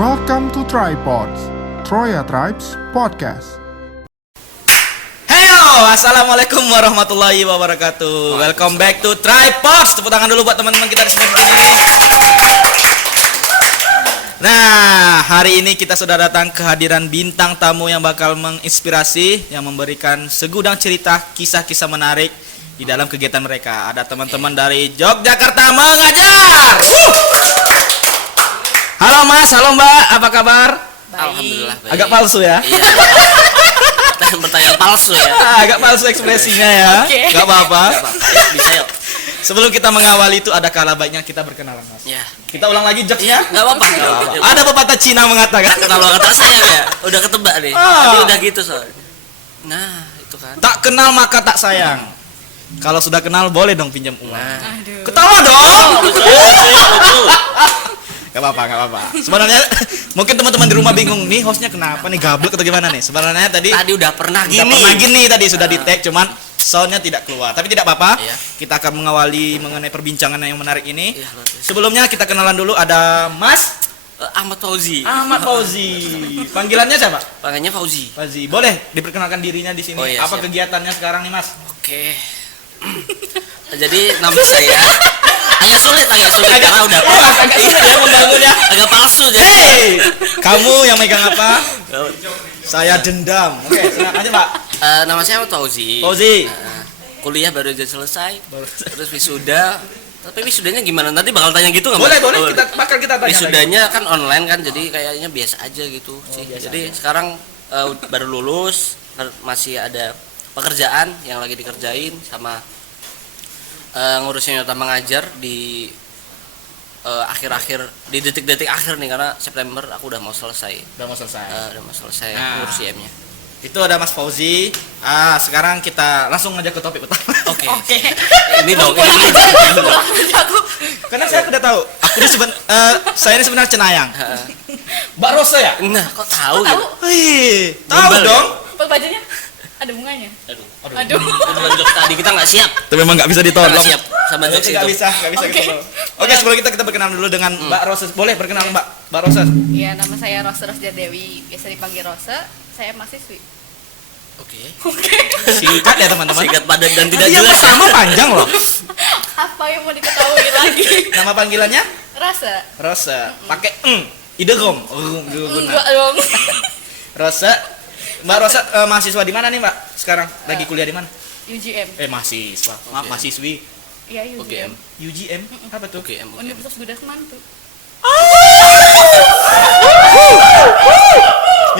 Welcome to Tripods, Troya Tribes Podcast. Heyo, assalamualaikum warahmatullahi wabarakatuh. Welcome back to Tripods. Tepuk tangan dulu buat teman-teman kita di sini. Nah, hari ini kita sudah datang kehadiran bintang tamu yang bakal menginspirasi, yang memberikan segudang cerita, kisah-kisah menarik di dalam kegiatan mereka. Ada teman-teman dari Yogyakarta Mengajar. Halo Mas, halo Mbak, apa kabar? Baik. Alhamdulillah baik. Agak palsu ya? Iya. Pertanyaan palsu ya. Agak palsu ekspresinya ya. Oke. Gak apa-apa. Gak apa-apa. Ya, bisa yuk. Sebelum kita mengawali itu ada kala baiknya kita berkenalan Mas. Ya. Kita ulang lagi jokesnya. Enggak apa-apa. Nggak apa-apa. Ada pepatah Cina mengatakan, Kalau kata sayang ya, udah ketebak nih. Tadi udah gitu soalnya. Nah, itu kan. tak kenal maka tak sayang. Kalau sudah kenal boleh dong pinjam uang. Nah. Aduh. Ketawa dong. Betul. Gak apa-apa. Sebenarnya mungkin teman-teman di rumah bingung nih hostnya kenapa nih gablek atau gimana nih. Sebenarnya tadi Tadi udah pernah kita gini. pernah gini tadi sudah di tag cuman soundnya tidak keluar. Tapi tidak apa-apa. Iya. Kita akan mengawali mengenai perbincangan yang menarik ini. Iya, luar biasa. Sebelumnya kita kenalan dulu ada Mas Ahmad Fauzi. Ahmad Fauzi. Panggilannya siapa? Panggilnya Fauzi. Fauzi. Boleh diperkenalkan dirinya di sini. Oh, iya, Apa siap. kegiatannya sekarang nih, Mas? Oke. Jadi nama saya agak sulit karena udah agak sulit ya membangunnya. agak palsu jadi. Hey, kamu yang megang apa? Saya dendam. Oke, silakan aja, Pak. Nama saya Ahmad Fauzi. Fauzi. Kuliah baru aja selesai. Terus wisuda. Tapi wisudanya gimana? Nanti bakal tanya gitu nggak? Boleh, Mas? boleh. Oh, Kita tanya. Wisudanya kan online kan, jadi kayaknya biasa aja gitu sih. biasa Jadi aja. sekarang baru lulus, masih ada pekerjaan yang lagi dikerjain sama ngurusin nota mengajar di akhir-akhir di detik-detik akhir nih, karena September aku udah mau selesai. Udah mau selesai. Udah mau selesai Nah. ngurus IM-nya. Itu ada Mas Fauzi. Sekarang kita langsung aja ke topik utama. Oke. Oke. Ini dong. Aku Karena saya udah tahu. Saya ini sebenarnya cenayang. Mbak Rose ya? Nah, kok tahu tahu? gitu? Wih, tahu Gombal dong. bajunya ada bunganya. Aduh. Aduh. Teman jok tadi kita nggak siap. Itu memang nggak bisa Kita ditolong. nggak siap sama jokes Nggak itu. bisa Oke. gitu. Oke, sebelum kita berkenalan dulu dengan Mbak Rose. Boleh perkenalan Mbak Rose? Iya, nama saya Rose Dewi, biasa dipanggil Rose. Saya mahasiswi. Oke. Singkat ya teman-teman. Singkat padat dan tidak Yang jelas. pertama panjang loh. Apa yang mau diketahui lagi? Nama panggilannya Rasa. Rose. Pakai idegom. Enggak dong. Rose. Mbak Rose mahasiswa di mana nih Mbak? Sekarang lagi kuliah di mana? UGM. Mahasiswa. Maaf, UGM. mahasiswi. Iya, UGM. UGM. UGM. Apa tuh? Oke, Universitas Gudasman tuh.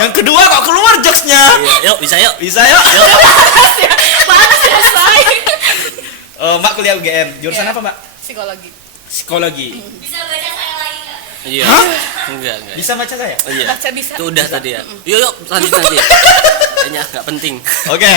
Yang kedua kok keluar jokesnya? Yuk, bisa yuk. Bisa yuk. Mana selesai? Mbak kuliah UGM. Jurusan Iya. apa Mbak? Psikologi. Psikologi. Iya. Hah? Enggak. Bisa baca saya? Oh, iya. Baca bisa. Itu udah tadi ya. Yuk, lanjut nanti. Kayaknya nggak penting. Oke,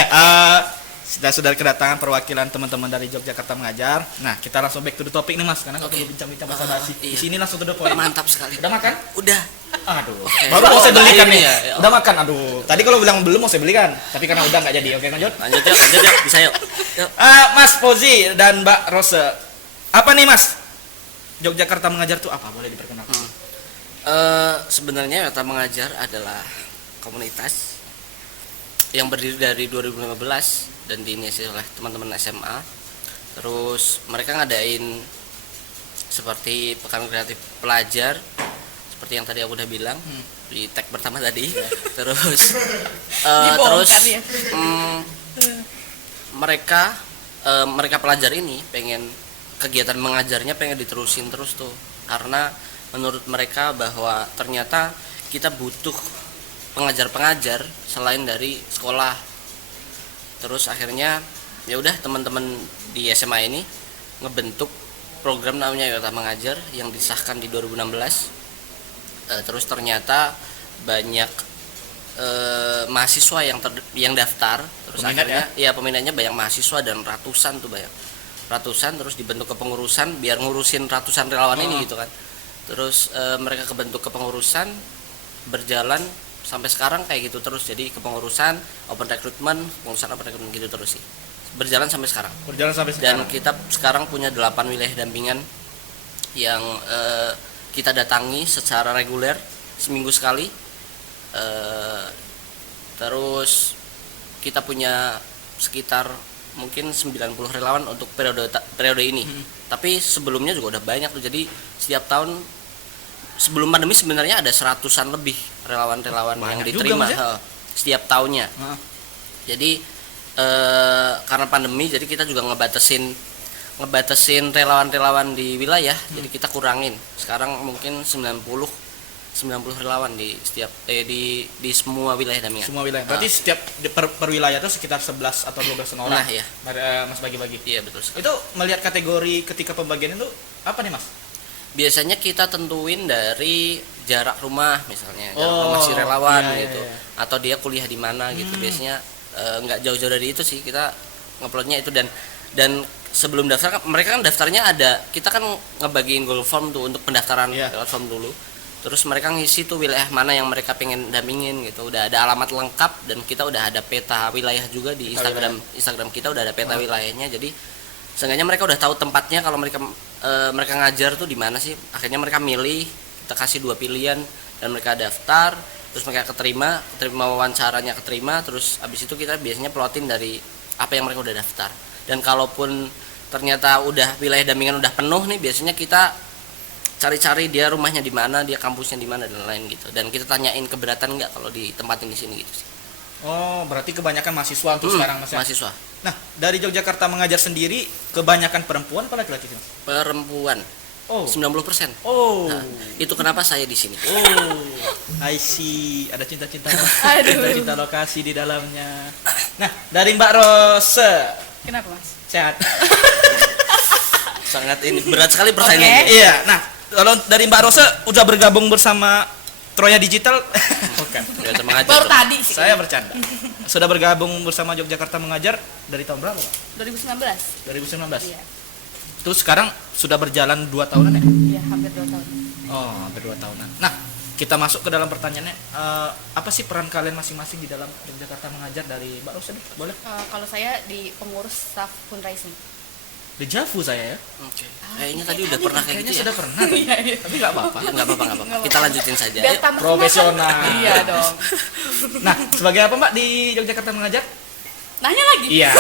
sudah kedatangan perwakilan teman-teman dari Yogyakarta Mengajar. Nah, kita langsung back to the topic nih Mas, karena Oke. kalau bincang-bincang basa-basi. Di Iya. sini langsung to the point. Mantap sekali. Udah makan? Udah. Aduh. Oke. Baru mau saya belikan Ini nih. ya. Udah makan. Aduh. Tadi kalau bilang belum mau saya belikan, tapi karena udah nggak jadi. Oke, lanjut. Lanjut yuk. Bisa yuk. Yuk. Mas Fauzi dan Mbak Rose. Apa nih Mas? Yogyakarta Mengajar tuh apa? Boleh diperkenalkan? Sebenarnya Yogyakarta Mengajar adalah komunitas yang berdiri dari 2015 dan diinisiasi oleh teman-teman SMA. Terus mereka ngadain seperti pekan kreatif pelajar seperti yang tadi aku udah bilang di tag pertama tadi. Terus Dibongkar ya. mereka pelajar ini pengen kegiatan mengajarnya pengen diterusin terus tuh, karena menurut mereka bahwa ternyata kita butuh pengajar-pengajar selain dari sekolah. Terus akhirnya ya udah teman-teman di SMA ini ngebentuk program namanya Yogyakarta Mengajar yang disahkan di 2016. Terus ternyata banyak mahasiswa yang daftar. Terus Peminat akhirnya ya peminatnya banyak mahasiswa dan ratusan terus dibentuk kepengurusan biar ngurusin ratusan relawan ini gitu kan. Terus mereka kebentuk kepengurusan, berjalan sampai sekarang kayak gitu terus. Jadi kepengurusan, open recruitment gitu terus sih, berjalan sampai sekarang. Dan kita sekarang punya 8 wilayah dampingan yang kita datangi secara reguler seminggu sekali. Terus kita punya sekitar mungkin 90 relawan untuk periode ini. Tapi sebelumnya juga udah banyak tuh. Jadi setiap tahun sebelum pandemi sebenarnya ada 100-an lebih relawan-relawan yang Banyak diterima juga, setiap tahunnya. Heeh. Jadi karena pandemi jadi kita juga ngebatasin relawan-relawan di wilayah. Jadi kita kurangin. Sekarang mungkin 90 relawan di setiap di semua wilayah Damingan. Semua wilayah. Berarti setiap per wilayah itu sekitar 11 atau 12 orang. Nah, ya. Mas bagi-bagi. Iya, betul sekali. Itu melihat kategori ketika pembagian itu apa nih, Mas? Biasanya kita tentuin dari jarak rumah misalnya, jarak Oh, rumah si relawan iya, gitu. iya. Atau dia kuliah di mana gitu. Biasanya nggak jauh-jauh dari itu sih, kita nguploadnya itu. Dan sebelum daftar mereka kan daftarnya ada, kita kan ngebagiin Google Form tuh untuk pendaftaran lewat form dulu. Terus mereka ngisi tuh wilayah mana yang mereka pengen dampingin gitu. Udah ada alamat lengkap dan kita udah ada peta wilayah juga di Instagram kita udah ada peta wilayahnya. Jadi seenggaknya mereka udah tahu tempatnya kalau mereka ngajar tuh di mana sih. Akhirnya mereka milih, kita kasih 2 pilihan dan mereka daftar, terus mereka keterima wawancaranya keterima, terus abis itu kita biasanya plotin dari apa yang mereka udah daftar. Dan kalaupun ternyata udah wilayah dampingan udah penuh nih, biasanya kita cari-cari dia rumahnya di mana, dia kampusnya di mana dan lain gitu. Dan kita tanyain keberatan nggak kalau ditempatin di sini gitu sih. Oh, berarti kebanyakan mahasiswa untuk sekarang, Mas. Mahasiswa. Nah, dari Yogyakarta mengajar sendiri kebanyakan perempuan apa laki-laki sih, Mas? Perempuan. Oh. 90%. Oh. Nah, itu kenapa saya di sini. Oh, I see. Ada cinta-cinta, cinta lokasi di dalamnya. Nah, dari Mbak Rose. Kenapa, Mas? Sehat. Sangat ini berat sekali pertanyaannya. Iya. Nah, kalau dari Mbak Rose udah bergabung bersama Troya Digital? Bukan. Udah mengajar. Baru tuh. tadi sih. Saya bercanda. Sudah bergabung bersama Yogyakarta Mengajar dari tahun berapa, Pak? 2019. 2019. Iya. Terus sekarang sudah berjalan 2 tahunan ya? Iya, hampir 2 tahun. Oh, hampir 2 tahunan. Nah, kita masuk ke dalam pertanyaannya. Apa sih peran kalian masing-masing di dalam Yogyakarta Mengajar dari Mbak Rose? Boleh? Kalau saya di pengurus staff fundraising. Di Javu saya ya? Oke. Kayaknya tadi udah pernah kayak Kayaknya gitu ya. sudah pernah. Tapi nggak apa-apa. Enggak apa-apa. Kita lanjutin saja. Biar Yuk. tambah Profesional. semangat. Iya dong. Nah, sebagai apa Mbak di Yogyakarta Mengajar? Nanya lagi. Iya.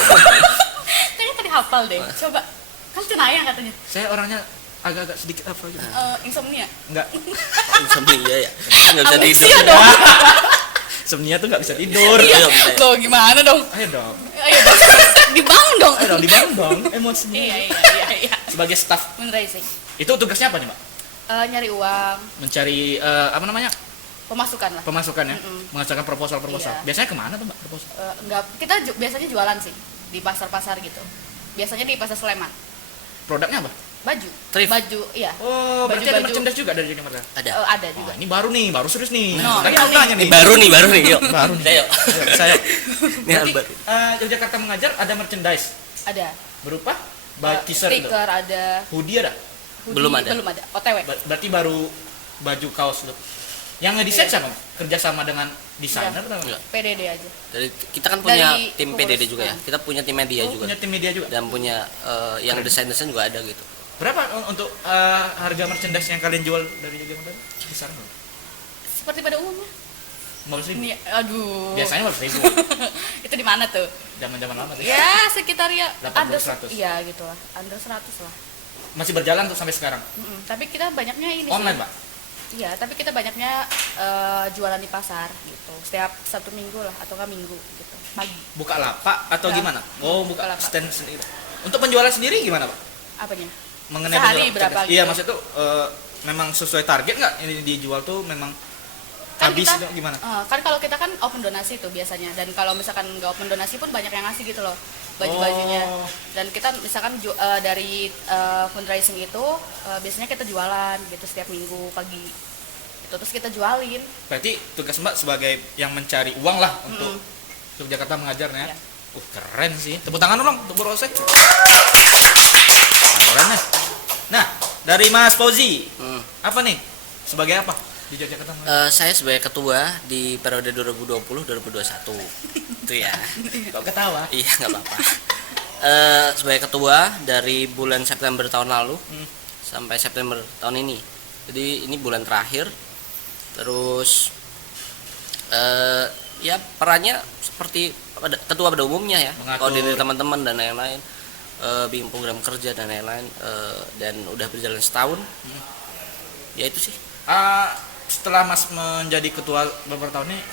Kayaknya tadi hafal deh. Coba. Kan cenayang katanya. Saya orangnya agak-agak sedikit apa gitu. Insomnia. Enggak. Insomnia ya. Enggak bisa tidur. Amnesia dong. Semnia tuh nggak bisa tidur. Iya, bisa ya. Loh, gimana dong? Ayo dong. Ayo dong. Dibangun dong. Ayo dong, dibangun dong emosinya. Iya. Sebagai staff, Fundraising. itu tugasnya apa nih Mbak? Nyari uang, Mencari apa namanya? pemasukan lah. Pemasukan ya? Mm-mm. Menghasilkan proposal-proposal. Iya. Biasanya kemana tuh Mbak proposal? Enggak, kita biasanya jualan sih di pasar-pasar gitu. Biasanya di pasar Sleman. Produknya apa? Baju. Thrift. Baju, iya. Oh, berarti ada Baju-baju. merchandise juga dari Yogyakarta. Ada. Ada Oh, juga. ini baru nih, baru serius nih. No, Tadi iya aku nih. tanya nih. Baru nih, yuk. Baru nih. Ayo. Saya. Ini Berarti Albert. Yogyakarta Mengajar ada merchandise Ada. berupa t-shirt itu. Stiker ada. Hoodie ada. Hoodie, Belum ada. Belum ada. OTW. Berarti baru baju kaos loh. Yang ngedesain Iya. siapa? Kerjasama dengan desainer atau apa? Enggak. PDD aja. Dari kita kan punya Dari tim pengurus. PDD juga ya. Kita punya tim media Oh, juga. punya tim media juga. Dan punya yang desain-desain juga ada gitu. Berapa untuk harga merchandise yang kalian jual dari Yogyakarta? Kisaran berapa? Seperti pada umumnya. 15.000. Ini, aduh. Biasanya 15.000. Itu di mana tuh? Zaman-zaman lama sih. Ya, sekitar ya 80, under 100. Iya, gitu lah. Under 100 lah. Masih berjalan tuh sampai sekarang. Tapi kita banyaknya ini Online, sih. Pak. Iya, tapi kita banyaknya jualan di pasar gitu. Setiap Sabtu Minggu lah atau nggak Minggu gitu. Pagi. Buka lapak atau Ya. gimana? Oh, buka Buka lapak. stand sendiri. Untuk penjualan sendiri gimana, Pak? Apanya? Mengenai Sehari penjualan berapa merchandise. gitu? Iya, maksudnya tuh memang sesuai target nggak ini dijual tuh memang Kan habis kita- itu gimana? Kan kalau kita kan open donasi tuh biasanya, dan kalau misalkan nggak open donasi pun banyak yang ngasih gitu loh baju-bajunya. Oh. Dan kita misalkan dari fundraising itu biasanya kita jualan gitu setiap minggu pagi itu, terus kita jualin. Berarti tugas Mbak sebagai yang mencari uang lah untuk Yogyakarta Mengajar ya. Iya. Keren sih. Tepuk tangan dong untuk Bu Rose. Keren ya. Nah, dari Mas Fauzi, apa nih? Sebagai apa di Yogyakarta Mengajar? Saya sebagai ketua di periode 2020-2021 itu ya. Kok ketawa? Iya, nggak apa-apa. Sebagai ketua dari bulan September tahun lalu sampai September tahun ini. Jadi ini bulan terakhir. Terus ya perannya seperti ketua pada umumnya ya, Mengatur. koordinir teman-teman dan lain-lain, bikin program kerja dan lain-lain, dan udah berjalan setahun. Ya itu sih. Setelah Mas menjadi ketua beberapa tahun ini,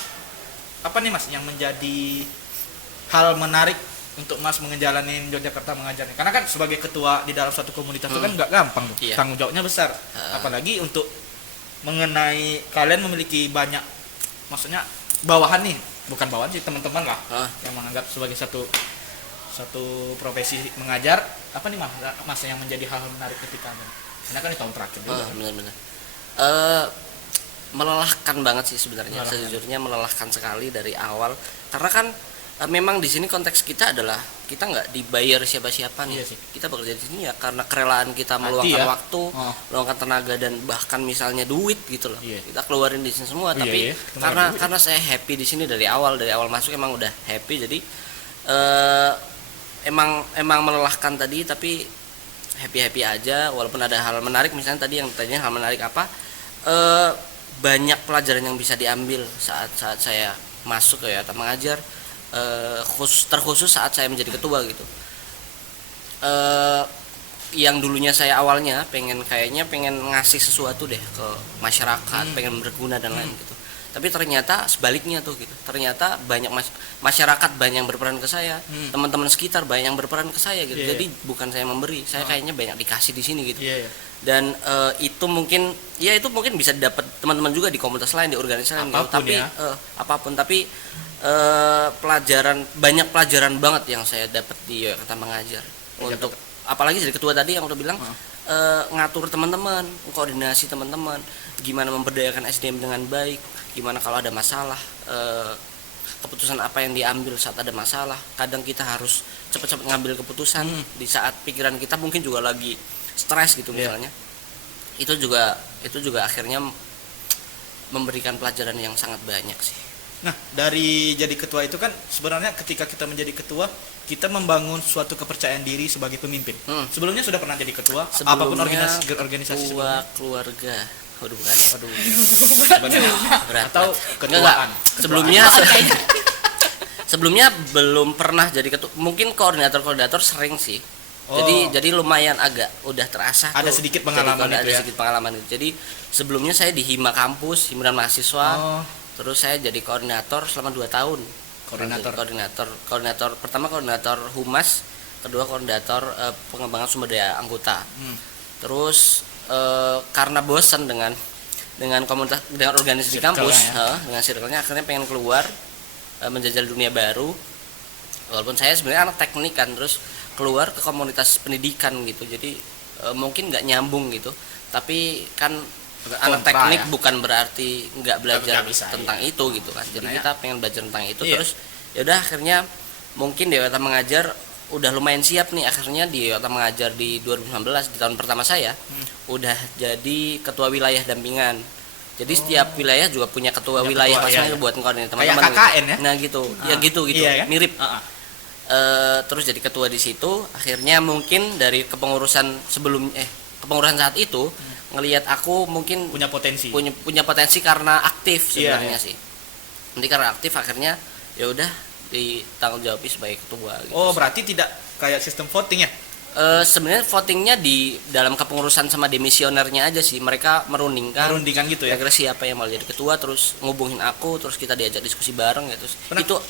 apa nih Mas yang menjadi hal menarik untuk Mas menjalani Yogyakarta mengajarnya? Karena kan sebagai ketua di dalam suatu komunitas itu kan nggak gampang tuh, Iya. tanggung jawabnya besar. Apalagi untuk mengenai kalian memiliki banyak, maksudnya bawahan nih, bukan bawahan sih, teman-teman lah yang menganggap sebagai satu profesi mengajar. Apa nih Mas yang menjadi hal menarik ketika karena kan di tahun terakhir juga. Benar-benar. Melelahkan banget sih sebenarnya. Sejujurnya melelahkan sekali dari awal, karena kan memang di sini konteks kita adalah kita nggak dibayar siapa-siapa nih. Iya sih. Kita bekerja di sini ya karena kerelaan kita meluangkan ya. waktu, meluangkan tenaga, dan bahkan misalnya duit gitu loh. Iya. Kita keluarin di sini semua. Iya, Tapi iya. karena saya happy di sini dari awal masuk emang udah happy. Jadi emang melelahkan tadi, tapi happy aja. Walaupun ada hal menarik, misalnya tadi yang tanya hal menarik apa, banyak pelajaran yang bisa diambil saat saya masuk ke Yogyakarta mengajar, terkhusus saat saya menjadi ketua gitu. Yang dulunya saya awalnya pengen ngasih sesuatu deh ke masyarakat, pengen berguna dan lain gitu. Tapi ternyata sebaliknya tuh gitu. Ternyata banyak masyarakat banyak yang berperan ke saya, teman-teman sekitar banyak yang berperan ke saya gitu. Iya, Jadi bukan saya memberi, saya kayaknya banyak dikasih di sini gitu. Iya. Dan itu mungkin bisa didapat teman-teman juga di komunitas lain, di organisasi lain gitu. Apapun Tapi ya. apapun, tapi banyak pelajaran banget yang saya dapat di Yogyakarta mengajar. Untuk apalagi dari ketua tadi yang udah bilang, ngatur teman-teman, koordinasi teman-teman, gimana memberdayakan SDM dengan baik, gimana kalau ada masalah, keputusan apa yang diambil saat ada masalah. Kadang kita harus cepat-cepat ngambil keputusan di saat pikiran kita mungkin juga lagi stres gitu misalnya. Itu juga akhirnya memberikan pelajaran yang sangat banyak sih. Nah, dari jadi ketua itu kan sebenarnya ketika kita menjadi ketua, kita membangun suatu kepercayaan diri sebagai pemimpin. Sebelumnya sudah pernah jadi ketua, apapun organisasi ketua sebelumnya. keluarga. Waduh, bukan ya. Sebenarnya Berat. atau Enggak. ketuaan. Sebelumnya belum pernah jadi ketua. Mungkin koordinator sering sih. Jadi lumayan agak udah terasa Ada tuh. sedikit Jadi pengalaman ada itu ya. sedikit pengalaman itu. Jadi sebelumnya saya di Hima kampus, himpunan mahasiswa. Terus saya jadi koordinator selama 2 tahun. Koordinator pertama koordinator humas, kedua koordinator pengembangan sumber daya anggota. Terus karena bosan dengan komunitas, dengan organisasi di kampus, dengan circle-nya, akhirnya pengen keluar, menjajal dunia baru. Walaupun saya sebenarnya anak teknik kan, terus keluar ke komunitas pendidikan gitu. Jadi mungkin nggak nyambung gitu. Tapi kan anak teknik bukan berarti nggak belajar tentang itu gitu kan. Jadi kita pengen belajar tentang itu. Terus ya udah akhirnya mungkin di Yogyakarta mengajar udah lumayan siap nih. Akhirnya di Yogyakarta mengajar di 2019, di tahun pertama saya udah jadi ketua wilayah dampingan. Jadi setiap wilayah juga punya ketua wilayah masing-masing buat koordinir teman-teman. Kayak KKN gitu. ya? Nah gitu, ya gitu Iya, kan? mirip. Terus jadi ketua di situ. Akhirnya mungkin dari kepengurusan saat itu ngelihat aku mungkin Punya potensi karena aktif sebenarnya Iya. sih. Nanti karena aktif akhirnya ya udah ditanggung jawab sebagai ketua gitu. Oh, berarti tidak kayak sistem voting ya? Sebenarnya votingnya di dalam kepengurusan sama demisionernya aja sih. Mereka merundingkan gitu ya. kira-kira siapa yang mau jadi ketua, terus ngubungin aku, terus kita diajak diskusi bareng gitu.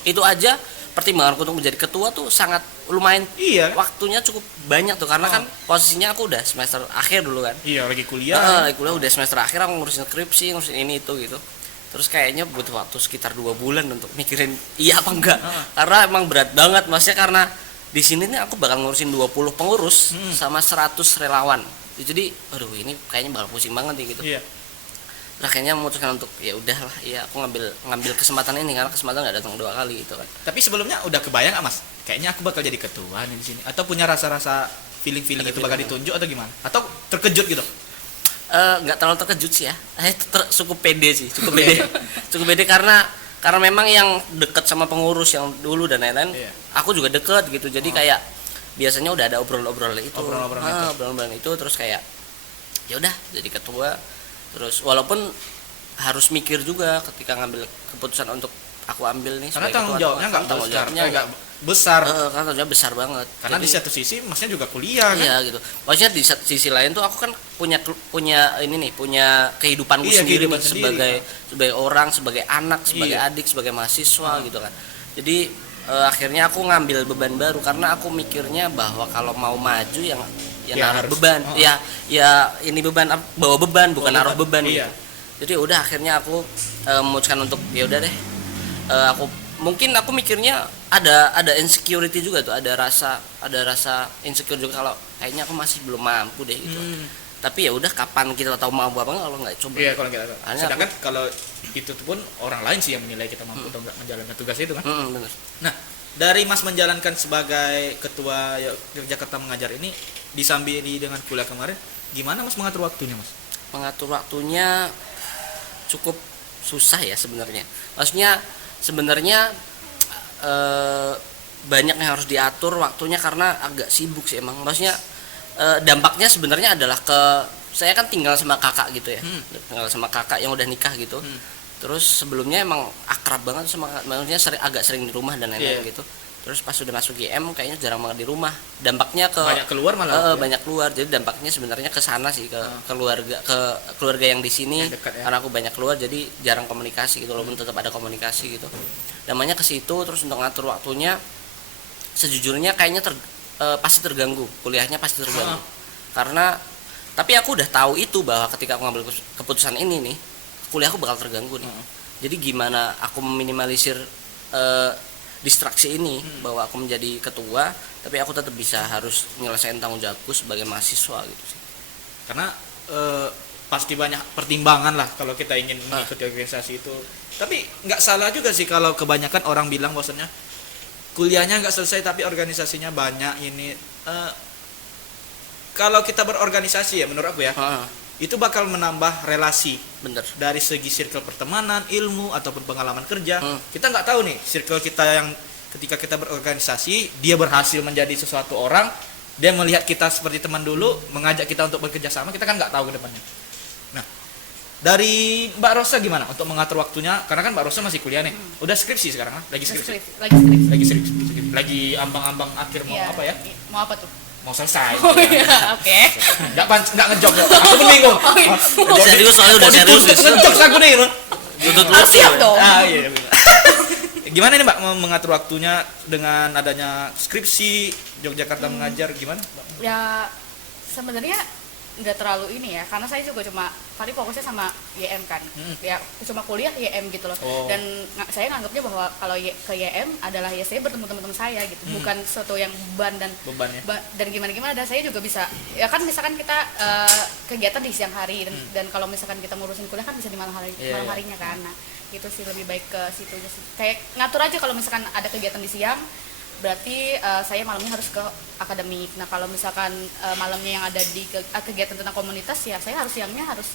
Itu aja pertimbanganku untuk menjadi ketua tuh sangat lumayan. Iya. Waktunya cukup banyak tuh karena kan posisinya aku udah semester akhir dulu kan. Iya, lagi kuliah. Lagi kuliah udah semester akhir, aku ngurusin skripsi, ngurusin ini itu gitu. Terus kayaknya butuh waktu sekitar 2 bulan untuk mikirin iya apa enggak. Karena emang berat banget, maksudnya karena di sini nih aku bakal ngurusin 20 pengurus sama 100 relawan. Jadi aduh ini kayaknya bakal pusing banget nih gitu. Iya. Nah, kayaknya memutuskan untuk ya udahlah, ya aku ngambil kesempatan ini karena kesempatan nggak datang 2 kali gitu kan. Tapi sebelumnya udah kebayang nggak Mas? Kayaknya aku bakal jadi ketua nih di sini. Atau punya rasa-rasa feeling itu bakal ditunjuk atau gimana? Atau terkejut gitu? Nggak terlalu terkejut sih ya. Cukup pede sih, cukup pede karena memang yang deket sama pengurus yang dulu dan lain-lain, aku juga deket gitu. Jadi kayak biasanya udah ada obrolan itu. Obrolan itu terus kayak ya udah jadi ketua. Terus walaupun harus mikir juga ketika ngambil keputusan untuk aku ambil nih Karena sebagai tanggung ketua, jawabnya nggak tanggung besar, jawabnya nggak besar. karena tanggung jawab besar banget. Karena Jadi, di satu sisi masnya juga kuliah kan. iya gitu. Maksudnya di sisi lain tuh aku kan punya ini nih, punya kehidupanku Iya, sendiri kehidupan nih, sendiri, sebagai orang, sebagai anak, sebagai Iya. adik, sebagai mahasiswa gitu kan. Jadi akhirnya aku ngambil beban baru karena aku mikirnya bahwa kalau mau maju yang Ya, naruh harus. beban. Oh. Ya ini beban, bawa beban bukan Bawa naruh beban iya. gitu. Jadi udah akhirnya aku memutuskan untuk ya udah deh. Aku mungkin aku mikirnya ada insecurity juga tuh, ada rasa insecure juga kalau kayaknya aku masih belum mampu deh gitu. Tapi ya udah, kapan kita tahu mampu apa enggak kalau nggak coba. Iya, kalau kita. Hanya Sedangkan kalau itu tuh pun orang lain sih yang menilai kita mampu atau enggak menjalankan tugas itu kan. Bener. Nah, dari Mas menjalankan sebagai ketua Yogyakarta Mengajar ini disambili dengan kuliah kemarin, gimana Mas mengatur waktunya, Mas? Mengatur waktunya cukup susah ya sebenarnya. Maksudnya sebenarnya banyak yang harus diatur waktunya karena agak sibuk sih emang. Maksudnya dampaknya sebenarnya adalah saya kan tinggal sama kakak gitu ya. Tinggal sama kakak yang udah nikah gitu. Terus sebelumnya emang akrab banget sama, maksudnya agak sering di rumah dan lain-lain gitu. Terus pas sudah masuk IM kayaknya jarang banget di rumah. Dampaknya Banyak keluar malah. banyak keluar. Jadi dampaknya sebenarnya ke sana sih, ke keluarga yang di sini. Yang dekat ya. Karena aku banyak keluar jadi jarang komunikasi gitu, walaupun tetap ada komunikasi gitu. Namanya ke situ. Terus untuk ngatur waktunya sejujurnya kayaknya pasti terganggu. Kuliahnya pasti terganggu. Karena tapi aku udah tahu itu bahwa ketika aku ngambil keputusan ini nih, kuliahku bakal terganggu nih. Jadi gimana aku meminimalisir distraksi ini, bahwa aku menjadi ketua tapi aku tetap bisa harus menyelesaikan tanggung jawabku sebagai mahasiswa gitu sih. Karena pasti banyak pertimbangan lah kalau kita ingin mengikuti organisasi itu. Tapi nggak salah juga sih kalau kebanyakan orang bilang bahwasanya kuliahnya nggak selesai tapi organisasinya banyak ini. Kalau kita berorganisasi ya menurut aku ya, itu bakal menambah relasi Bener. dari segi circle pertemanan, ilmu ataupun pengalaman kerja. Kita nggak tahu nih circle kita yang ketika kita berorganisasi dia berhasil menjadi sesuatu orang, dia melihat kita seperti teman dulu, mengajak kita untuk bekerja sama, kita kan nggak tahu ke depannya. Nah, dari Mbak Rosa gimana untuk mengatur waktunya? Karena kan Mbak Rosa masih kuliah nih, udah skripsi sekarang lah, lagi skripsi, Lagi skripsi. lagi ambang-ambang akhir mau Iya. apa ya? Mau apa tuh? Mau selesai. Oh iya, oke. Nggak ngejok, aku pun bingung. Serius, soalnya udah serius nih. Ngejok aku nih. Tuntut Harus siap dong. Iya. Gimana nih Mbak mengatur waktunya dengan adanya skripsi Yogyakarta Mengajar, gimana Mbak? Ya sebenarnya nggak terlalu ini ya, karena saya juga cuma tadi fokusnya sama YM kan. Ya cuma kuliah YM gitu loh. Oh. Dan saya nganggapnya bahwa kalau ke YM adalah ya saya bertemu teman-teman saya gitu, bukan sesuatu yang beban dan Bebannya. dan gimana dan saya juga bisa ya kan, misalkan kita kegiatan di siang hari dan kalau misalkan kita ngurusin kuliah kan bisa di malam harinya kan. Nah itu sih lebih baik ke situnya sih, kayak ngatur aja kalau misalkan ada kegiatan di siang berarti saya malamnya harus ke akademik. Nah kalau misalkan malamnya yang ada di kegiatan tentang komunitas ya saya harus siangnya harus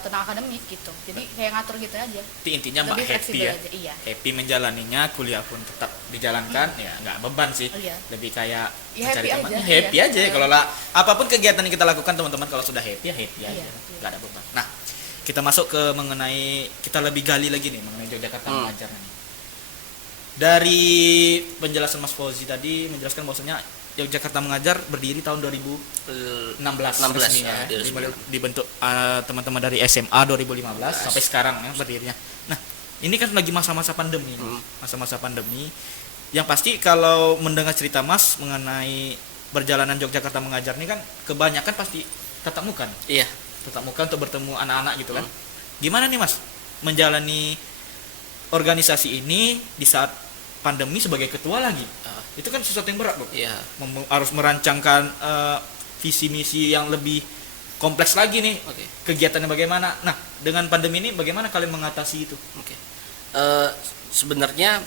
tentang akademik gitu. Jadi kayak ngatur gitu aja. Itu intinya Mbak Lebih happy fleksibel ya. aja, iya. Happy menjalaninya, kuliah pun tetap dijalankan, ya nggak beban sih. Iya. Lebih kayak Ya, mencari happy teman. aja, Happy iya. aja. Kalau lah apapun kegiatan yang kita lakukan teman-teman, kalau sudah happy ya happy aja. Iya. Nggak ada beban. Nah, kita masuk ke kita lebih gali lagi nih mengenai Yogyakarta Mengajar nih. Dari penjelasan Mas Fauzi tadi menjelaskan bahwasanya Yogyakarta Mengajar berdiri tahun 2016 resminya, ya, dibentuk teman-teman dari SMA 2015 sampai sekarang ya berdirinya. Nah, ini kan lagi masa-masa pandemi, masa-masa pandemi. Yang pasti kalau mendengar cerita Mas mengenai perjalanan Yogyakarta Mengajar ini kan kebanyakan pasti tatap muka. Iya. Tatap muka untuk bertemu anak-anak gitu kan. Gimana nih Mas menjalani organisasi ini di saat pandemi sebagai ketua lagi? Itu kan sesuatu yang berat, Bro. Iya. Harus merancangkan visi misi yang lebih kompleks lagi nih. Oke. Kegiatannya bagaimana? Nah, dengan pandemi ini bagaimana kalian mengatasi itu? Oke. Sebenarnya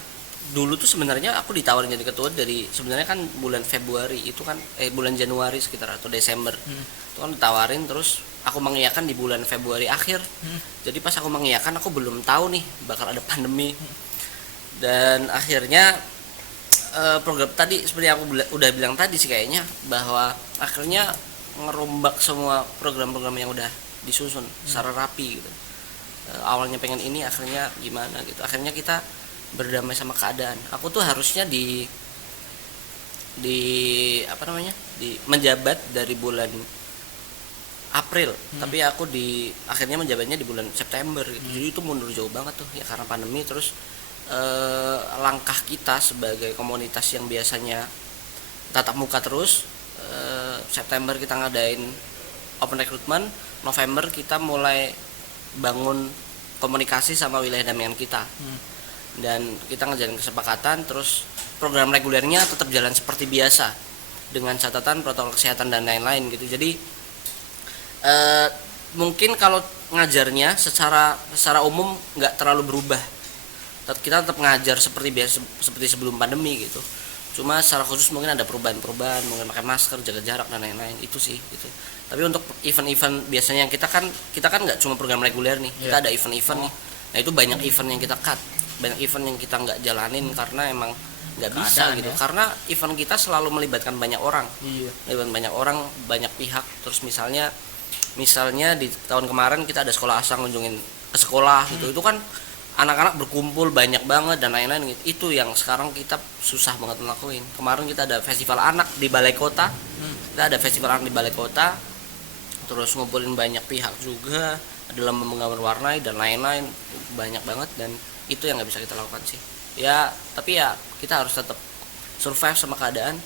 dulu tuh sebenarnya aku ditawarin jadi ketua dari sebenarnya kan bulan Februari itu kan bulan Januari sekitar atau Desember. Itu kan ditawarin, terus aku mengiyakan di bulan Februari akhir. Jadi pas aku mengiyakan aku belum tahu nih bakal ada pandemi. Dan akhirnya program tadi seperti aku udah bilang tadi sih kayaknya, bahwa akhirnya ngerombak semua program-program yang udah disusun secara rapi gitu. awalnya pengen ini akhirnya gimana gitu, akhirnya kita berdamai sama keadaan. Aku tuh harusnya di apa namanya, di menjabat dari bulan April, tapi aku akhirnya menjabatnya di bulan September gitu. Jadi itu mundur jauh banget tuh ya karena pandemi. Terus langkah kita sebagai komunitas yang biasanya tatap muka terus, September kita ngadain open recruitment, November kita mulai bangun komunikasi sama wilayah damian kita. Dan kita ngejalin kesepakatan, terus program regulernya tetap jalan seperti biasa dengan catatan protokol kesehatan dan lain-lain gitu. Jadi mungkin kalau ngajarnya secara umum nggak terlalu berubah, kita tetap ngajar seperti biasa, seperti sebelum pandemi gitu. Cuma secara khusus mungkin ada perubahan, mungkin pakai masker, jaga jarak dan lain-lain, itu sih gitu. Tapi untuk event-event biasanya yang kita kan nggak cuma program reguler nih, kita ada event-event nih. Nah itu banyak event yang kita cut, banyak event yang kita nggak jalanin karena emang nggak bisa gitu. Karena event kita selalu melibatkan banyak orang, banyak pihak. Terus misalnya di tahun kemarin kita ada sekolah asal ngunjungin ke sekolah gitu, itu kan anak-anak berkumpul banyak banget dan lain-lain gitu. Itu yang sekarang kita susah banget ngelakuin. Kemarin kita ada festival anak di balai kota, terus ngumpulin banyak pihak juga, dalam menggambar warnai dan lain-lain, banyak banget. Dan itu yang nggak bisa kita lakukan sih ya. Tapi ya kita harus tetap survive sama keadaan,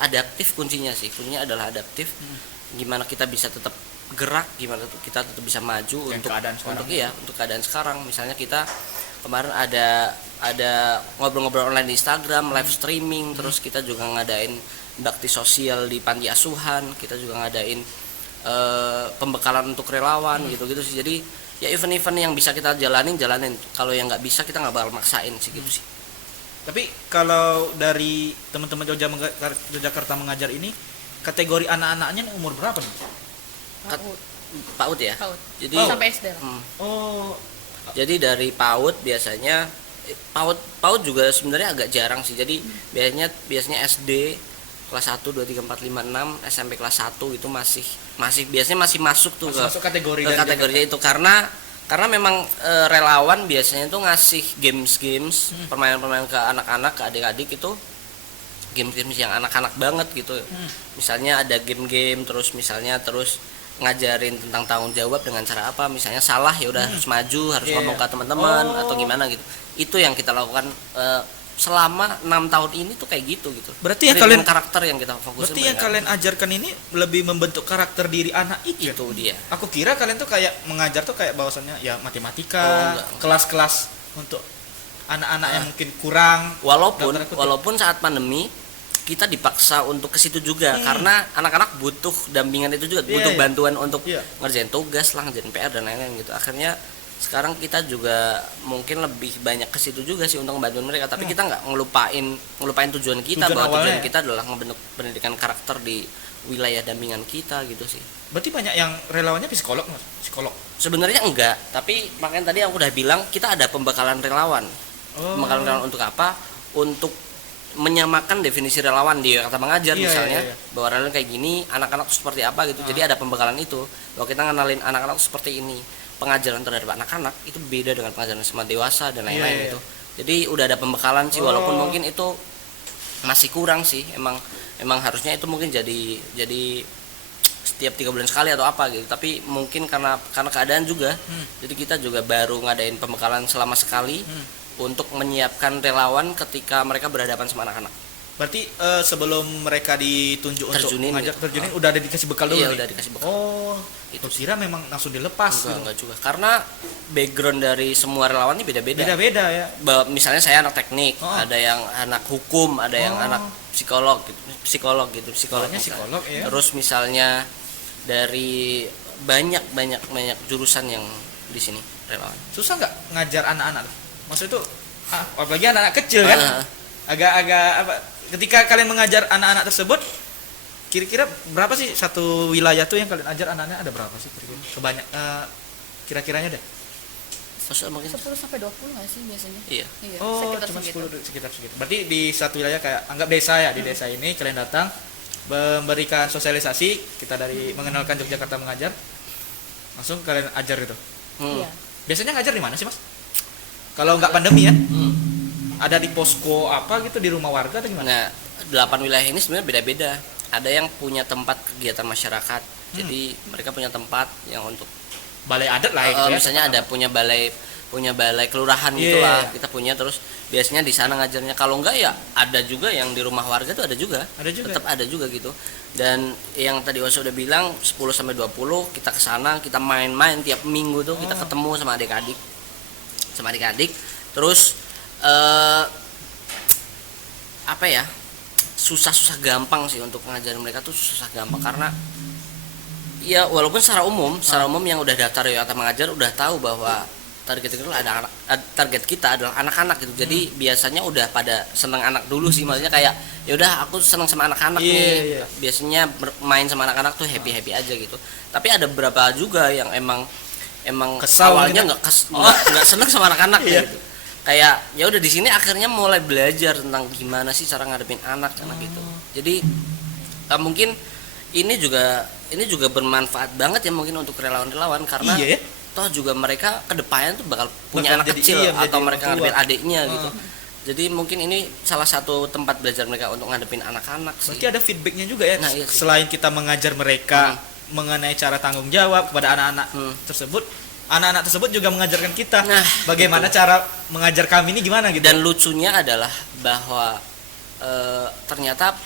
adaptif kuncinya adalah adaptif. Gimana kita bisa tetap gerak, gimana kita tetap bisa maju untuk keadaan sekarang. Misalnya kita kemarin ada ngobrol-ngobrol online di Instagram, live streaming, terus kita juga ngadain bakti sosial di panti asuhan, kita juga ngadain pembekalan untuk relawan gitu sih. Jadi ya event-event yang bisa kita jalanin, kalau yang nggak bisa kita nggak bakal maksain sih gitu sih. Tapi kalau dari teman-teman Yogyakarta mengajar ini, kategori anak-anaknya umur berapa nih? PAUD ya. Jadi sampai SD lah. Jadi dari PAUD biasanya PAUD juga sebenarnya agak jarang sih. Jadi biasanya SD kelas 1 2 3 4 5 6, SMP kelas 1 itu masih masuk tuh masuk kategorinya itu karena memang relawan biasanya tuh ngasih games permainan-permainan ke anak-anak, ke adik-adik itu game yang anak-anak banget gitu. Misalnya ada game terus ngajarin tentang tanggung jawab dengan cara apa, misalnya salah ya udah harus maju, harus ngomong ke teman-teman atau gimana gitu. Itu yang kita lakukan selama 6 tahun ini tuh kayak gitu. Berarti yang kalian karakter yang kita fokusin. Berarti yang kalian ajarkan ini lebih membentuk karakter diri anak itu dia. Aku kira kalian tuh kayak mengajar tuh kayak bahwasannya ya matematika, kelas-kelas untuk anak-anak yang mungkin kurang. Walaupun saat pandemi kita dipaksa untuk ke situ juga karena anak-anak butuh dampingan itu juga, butuh bantuan untuk ngerjain tugas lah, ngerjain PR dan lain-lain gitu. Akhirnya sekarang kita juga mungkin lebih banyak ke situ juga sih untuk membantu mereka, tapi kita nggak ngelupain tujuan kita, tujuan kita adalah membentuk pendidikan karakter di wilayah dampingan kita gitu sih. Berarti banyak yang relawannya psikolog? Sebenarnya enggak, tapi makanya tadi aku udah bilang kita ada pembekalan relawan. Pembekalan relawan untuk apa? Untuk menyamakan definisi relawan di kata mengajar misalnya. Bahwa relawan kayak gini, anak-anak seperti apa gitu. Jadi ada pembekalan itu bahwa kita ngenalin anak-anak seperti ini. Pengajaran terhadap anak-anak itu beda dengan pengajaran sama dewasa dan lain-lain gitu. Jadi udah ada pembekalan sih, walaupun mungkin itu masih kurang sih. Emang harusnya itu mungkin jadi setiap 3 bulan sekali atau apa gitu. Tapi mungkin karena keadaan juga, jadi kita juga baru ngadain pembekalan selama sekali untuk menyiapkan relawan ketika mereka berhadapan sama anak-anak. Berarti sebelum mereka ditunjuk terjunin, untuk mengajar terjunin udah ada dikasih bekal dulu nih? Udah dikasih bekal. Itu kira memang langsung dilepas. Enggak juga. Karena background dari semua relawan ini beda-beda. Beda-beda ya. Misalnya saya anak teknik, ada yang anak hukum, ada yang anak psikolog gitu. Psikolognya psikolog ya. Terus misalnya dari banyak jurusan yang di sini relawan. Susah nggak ngajar anak-anak? Maksudnya itu apalagi anak-anak kecil kan? Agak-agak apa? Ketika kalian mengajar anak-anak tersebut, kira-kira berapa sih satu wilayah tuh yang kalian ajar anak-anak, ada berapa sih kira-kira? Kira-kiranya deh. Mungkin 10 sampai 20 nggak sih biasanya? Iya. Cuma 10 sekitar segitu. Berarti di satu wilayah kayak anggap desa ya, di desa ini kalian datang memberikan sosialisasi, kita dari mengenalkan Yogyakarta mengajar, langsung kalian ajar gitu. Iya. Biasanya ngajar di mana sih, Mas? Kalau nggak pandemi ya? Ada di posko apa gitu di rumah warga atau gimana? Nah, 8 wilayah ini sebenarnya beda-beda. Ada yang punya tempat kegiatan masyarakat. Jadi mereka punya tempat yang untuk Balai adat lah ya, gitu ya. misalnya ada punya balai kelurahan Iya. gitulah. Kita punya, terus biasanya di sana ngajarnya. Kalau enggak ya ada juga yang di rumah warga tuh ada juga. Ada juga. Tetap ada juga gitu. Dan yang tadi Oso udah bilang 10 sampai 20 kita ke sana, kita main-main tiap minggu tuh kita ketemu sama adik-adik. Terus apa ya? Susah gampang sih untuk ngajarin mereka tuh, susah gampang karena ya walaupun secara umum yang udah daftar ya atau mengajar udah tahu bahwa target kita adalah anak-anak gitu. Jadi biasanya udah pada seneng anak dulu sih, maksudnya kayak ya udah aku seneng sama anak-anak nih. Iya. Biasanya main sama anak-anak tuh happy aja gitu. Tapi ada beberapa juga yang emang Kesal awalnya gitu. nggak seneng sama anak-anak Iya. gitu. Kayak ya udah di sini akhirnya mulai belajar tentang gimana sih cara ngadepin anak gitu. Jadi mungkin ini juga bermanfaat banget ya mungkin untuk relawan-relawan karena Iya ya. toh juga mereka kedepannya tuh bakal punya Bakal anak jadi- kecil iya, atau jadi mereka orang tua. ngadepin adiknya gitu. Jadi mungkin ini salah satu tempat belajar mereka untuk ngadepin anak-anak sih. Berarti ada feedbacknya juga ya. Nah, iya sih. Selain kita mengajar mereka mengenai cara tanggung jawab kepada anak-anak tersebut, anak-anak tersebut juga mengajarkan kita Nah, bagaimana cara mengajar kami ini gimana gitu. Dan lucunya adalah bahwa ternyata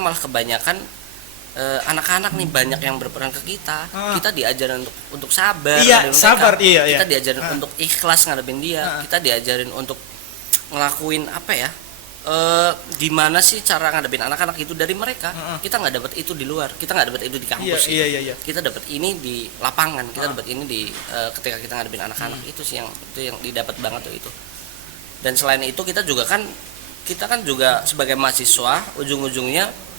malah kebanyakan anak-anak nih banyak yang berperan ke kita. Kita diajarin untuk sabar, Iya, ngadepin sabar, mereka. iya. Kita diajarin untuk ikhlas ngadepin dia. Kita diajarin untuk ngelakuin apa ya? Gimana sih cara ngadepin anak-anak itu dari mereka. Kita nggak dapat itu di luar, kita nggak dapat itu di kampus. Iya. Kita dapat ini di lapangan, kita dapat ini di ketika kita ngadepin anak-anak. Itu sih yang didapat banget tuh itu. Dan selain itu kita kan juga sebagai mahasiswa ujung-ujungnya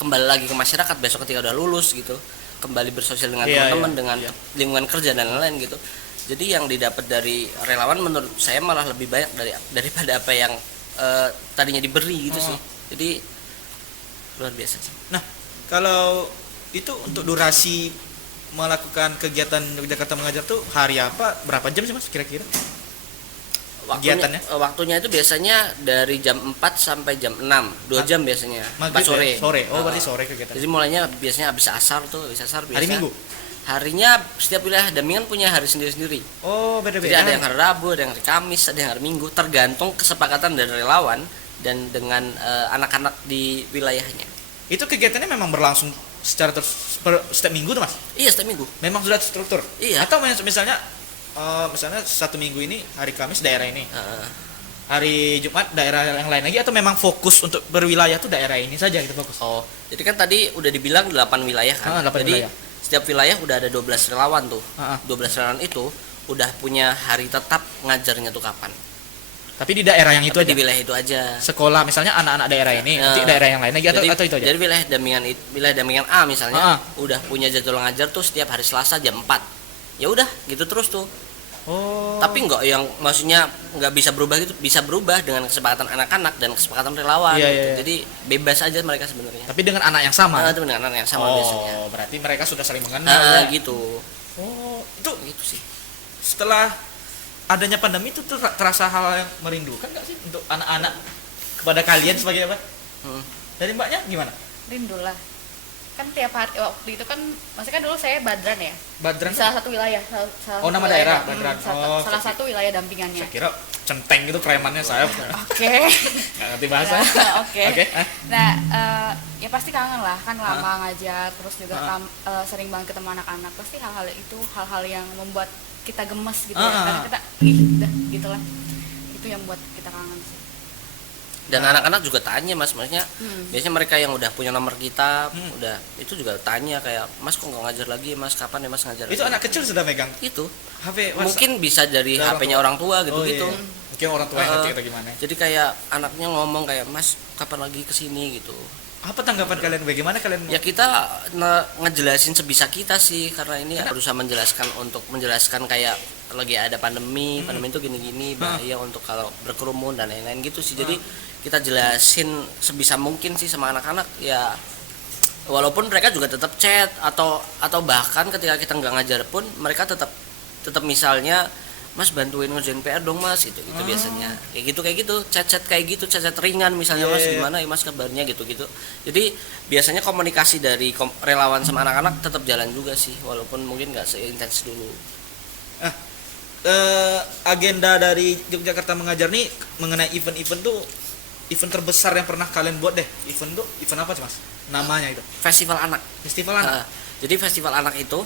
kembali lagi ke masyarakat besok ketika udah lulus gitu, kembali bersosial dengan teman-teman, dengan lingkungan kerja dan lain-lain gitu. Jadi yang didapat dari relawan menurut saya malah lebih banyak daripada apa yang tadinya diberi gitu sih. Jadi luar biasa sih. Nah, kalau itu untuk durasi melakukan kegiatan Jakarta Mengajar tuh hari apa, berapa jam sih Mas kira-kira? Kegiatannya? Waktunya itu biasanya dari jam 4 sampai jam 6, 2 jam biasanya. Maghrib Pas sore. ya? Sore. Oh, berarti sore kegiatan. Jadi mulainya biasanya habis asar biasa. Hari Minggu? Harinya setiap wilayah Damingan punya hari sendiri-sendiri. Oh, Jadi beda-beda. ada yang hari Rabu, ada yang hari Kamis, ada yang hari Minggu, tergantung kesepakatan dari relawan dan dengan anak-anak di wilayahnya. Itu kegiatannya memang berlangsung secara setiap minggu tuh Mas? Iya, setiap minggu. Memang sudah struktur? Iya. Atau misalnya satu minggu ini hari Kamis daerah ini, hari Jumat daerah yang lain lagi, atau memang fokus untuk berwilayah tuh daerah ini saja gitu fokus? Oh, jadi kan tadi udah dibilang 8 wilayah kan. 8 Jadi wilayah. setiap wilayah udah ada 12 relawan tuh. 12 relawan itu udah punya hari tetap ngajarnya tuh kapan. Tapi di daerah yang itu Tapi aja? di wilayah itu aja. Sekolah misalnya anak-anak daerah ini, nanti daerah yang lain lagi, atau itu aja? Jadi wilayah Damingan A misalnya udah punya jadwal ngajar tuh setiap hari Selasa jam 4. Ya udah, gitu terus tuh. Oh. Tapi enggak yang maksudnya enggak bisa berubah gitu, bisa berubah dengan kesepakatan anak-anak dan kesepakatan relawan Iya, gitu. iya. Jadi bebas aja mereka sebenarnya. Tapi dengan anak yang sama? Itu dengan anak yang sama biasanya. Oh, berarti mereka sudah saling mengenal ya? Gitu. Oh, itu Gitu sih. setelah adanya pandemi itu tuh terasa hal yang merindukan nggak sih untuk anak-anak kepada kalian sebagai apa? Dari Mbaknya gimana? Rindu lah. Kan tiap hari waktu itu kan, maksudnya kan dulu saya Badran ya. Badran? Di salah satu wilayah. Oh, nama daerah, Badran. Oh, salah satu wilayah dampingannya. Saya kira centeng gitu premannya saya. Oke. Nggak ngerti bahasa. Oke. Oke. Nah, ya pasti kangen lah, kan lama ngajar, terus juga sering banget ketemu anak-anak. Pasti hal-hal itu hal-hal yang membuat kita gemes gitu ya. Karena kita udah gitulah. Itu yang buat kita kangen sih. Dan anak-anak juga tanya Mas, maksudnya biasanya mereka yang udah punya nomor kita, udah itu juga tanya kayak, Mas kok nggak ngajar lagi, Mas kapan ya Mas ngajar? Itu lagi?" anak kecil sudah megang Itu HP. mungkin bisa dari HP-nya orang tua gitu. Oh, iya. Mungkin orang tua yang ngerti atau gimana. Jadi kayak anaknya ngomong kayak, Mas kapan lagi kesini gitu. Apa tanggapan kalian? Bagaimana kalian? Ya kita ngejelasin sebisa kita sih, karena ini berusaha menjelaskan kayak lagi ada pandemi itu gini-gini, bahaya untuk kalau berkerumun dan lain-lain gitu sih. Jadi kita jelasin sebisa mungkin sih sama anak-anak ya, walaupun mereka juga tetap chat atau bahkan ketika kita nggak ngajar pun mereka tetap tetap misalnya Mas bantuin ngerjain PR dong Mas gitu biasanya kayak gitu chat chat ringan misalnya Mas gimana ya Mas kabarnya gitu jadi biasanya komunikasi dari relawan sama anak-anak tetap jalan juga sih walaupun mungkin nggak seintens dulu. Agenda dari Yogyakarta Mengajar nih mengenai event-event tuh, event terbesar yang pernah kalian buat deh, event apa sih Mas namanya itu? Festival anak. Jadi festival anak itu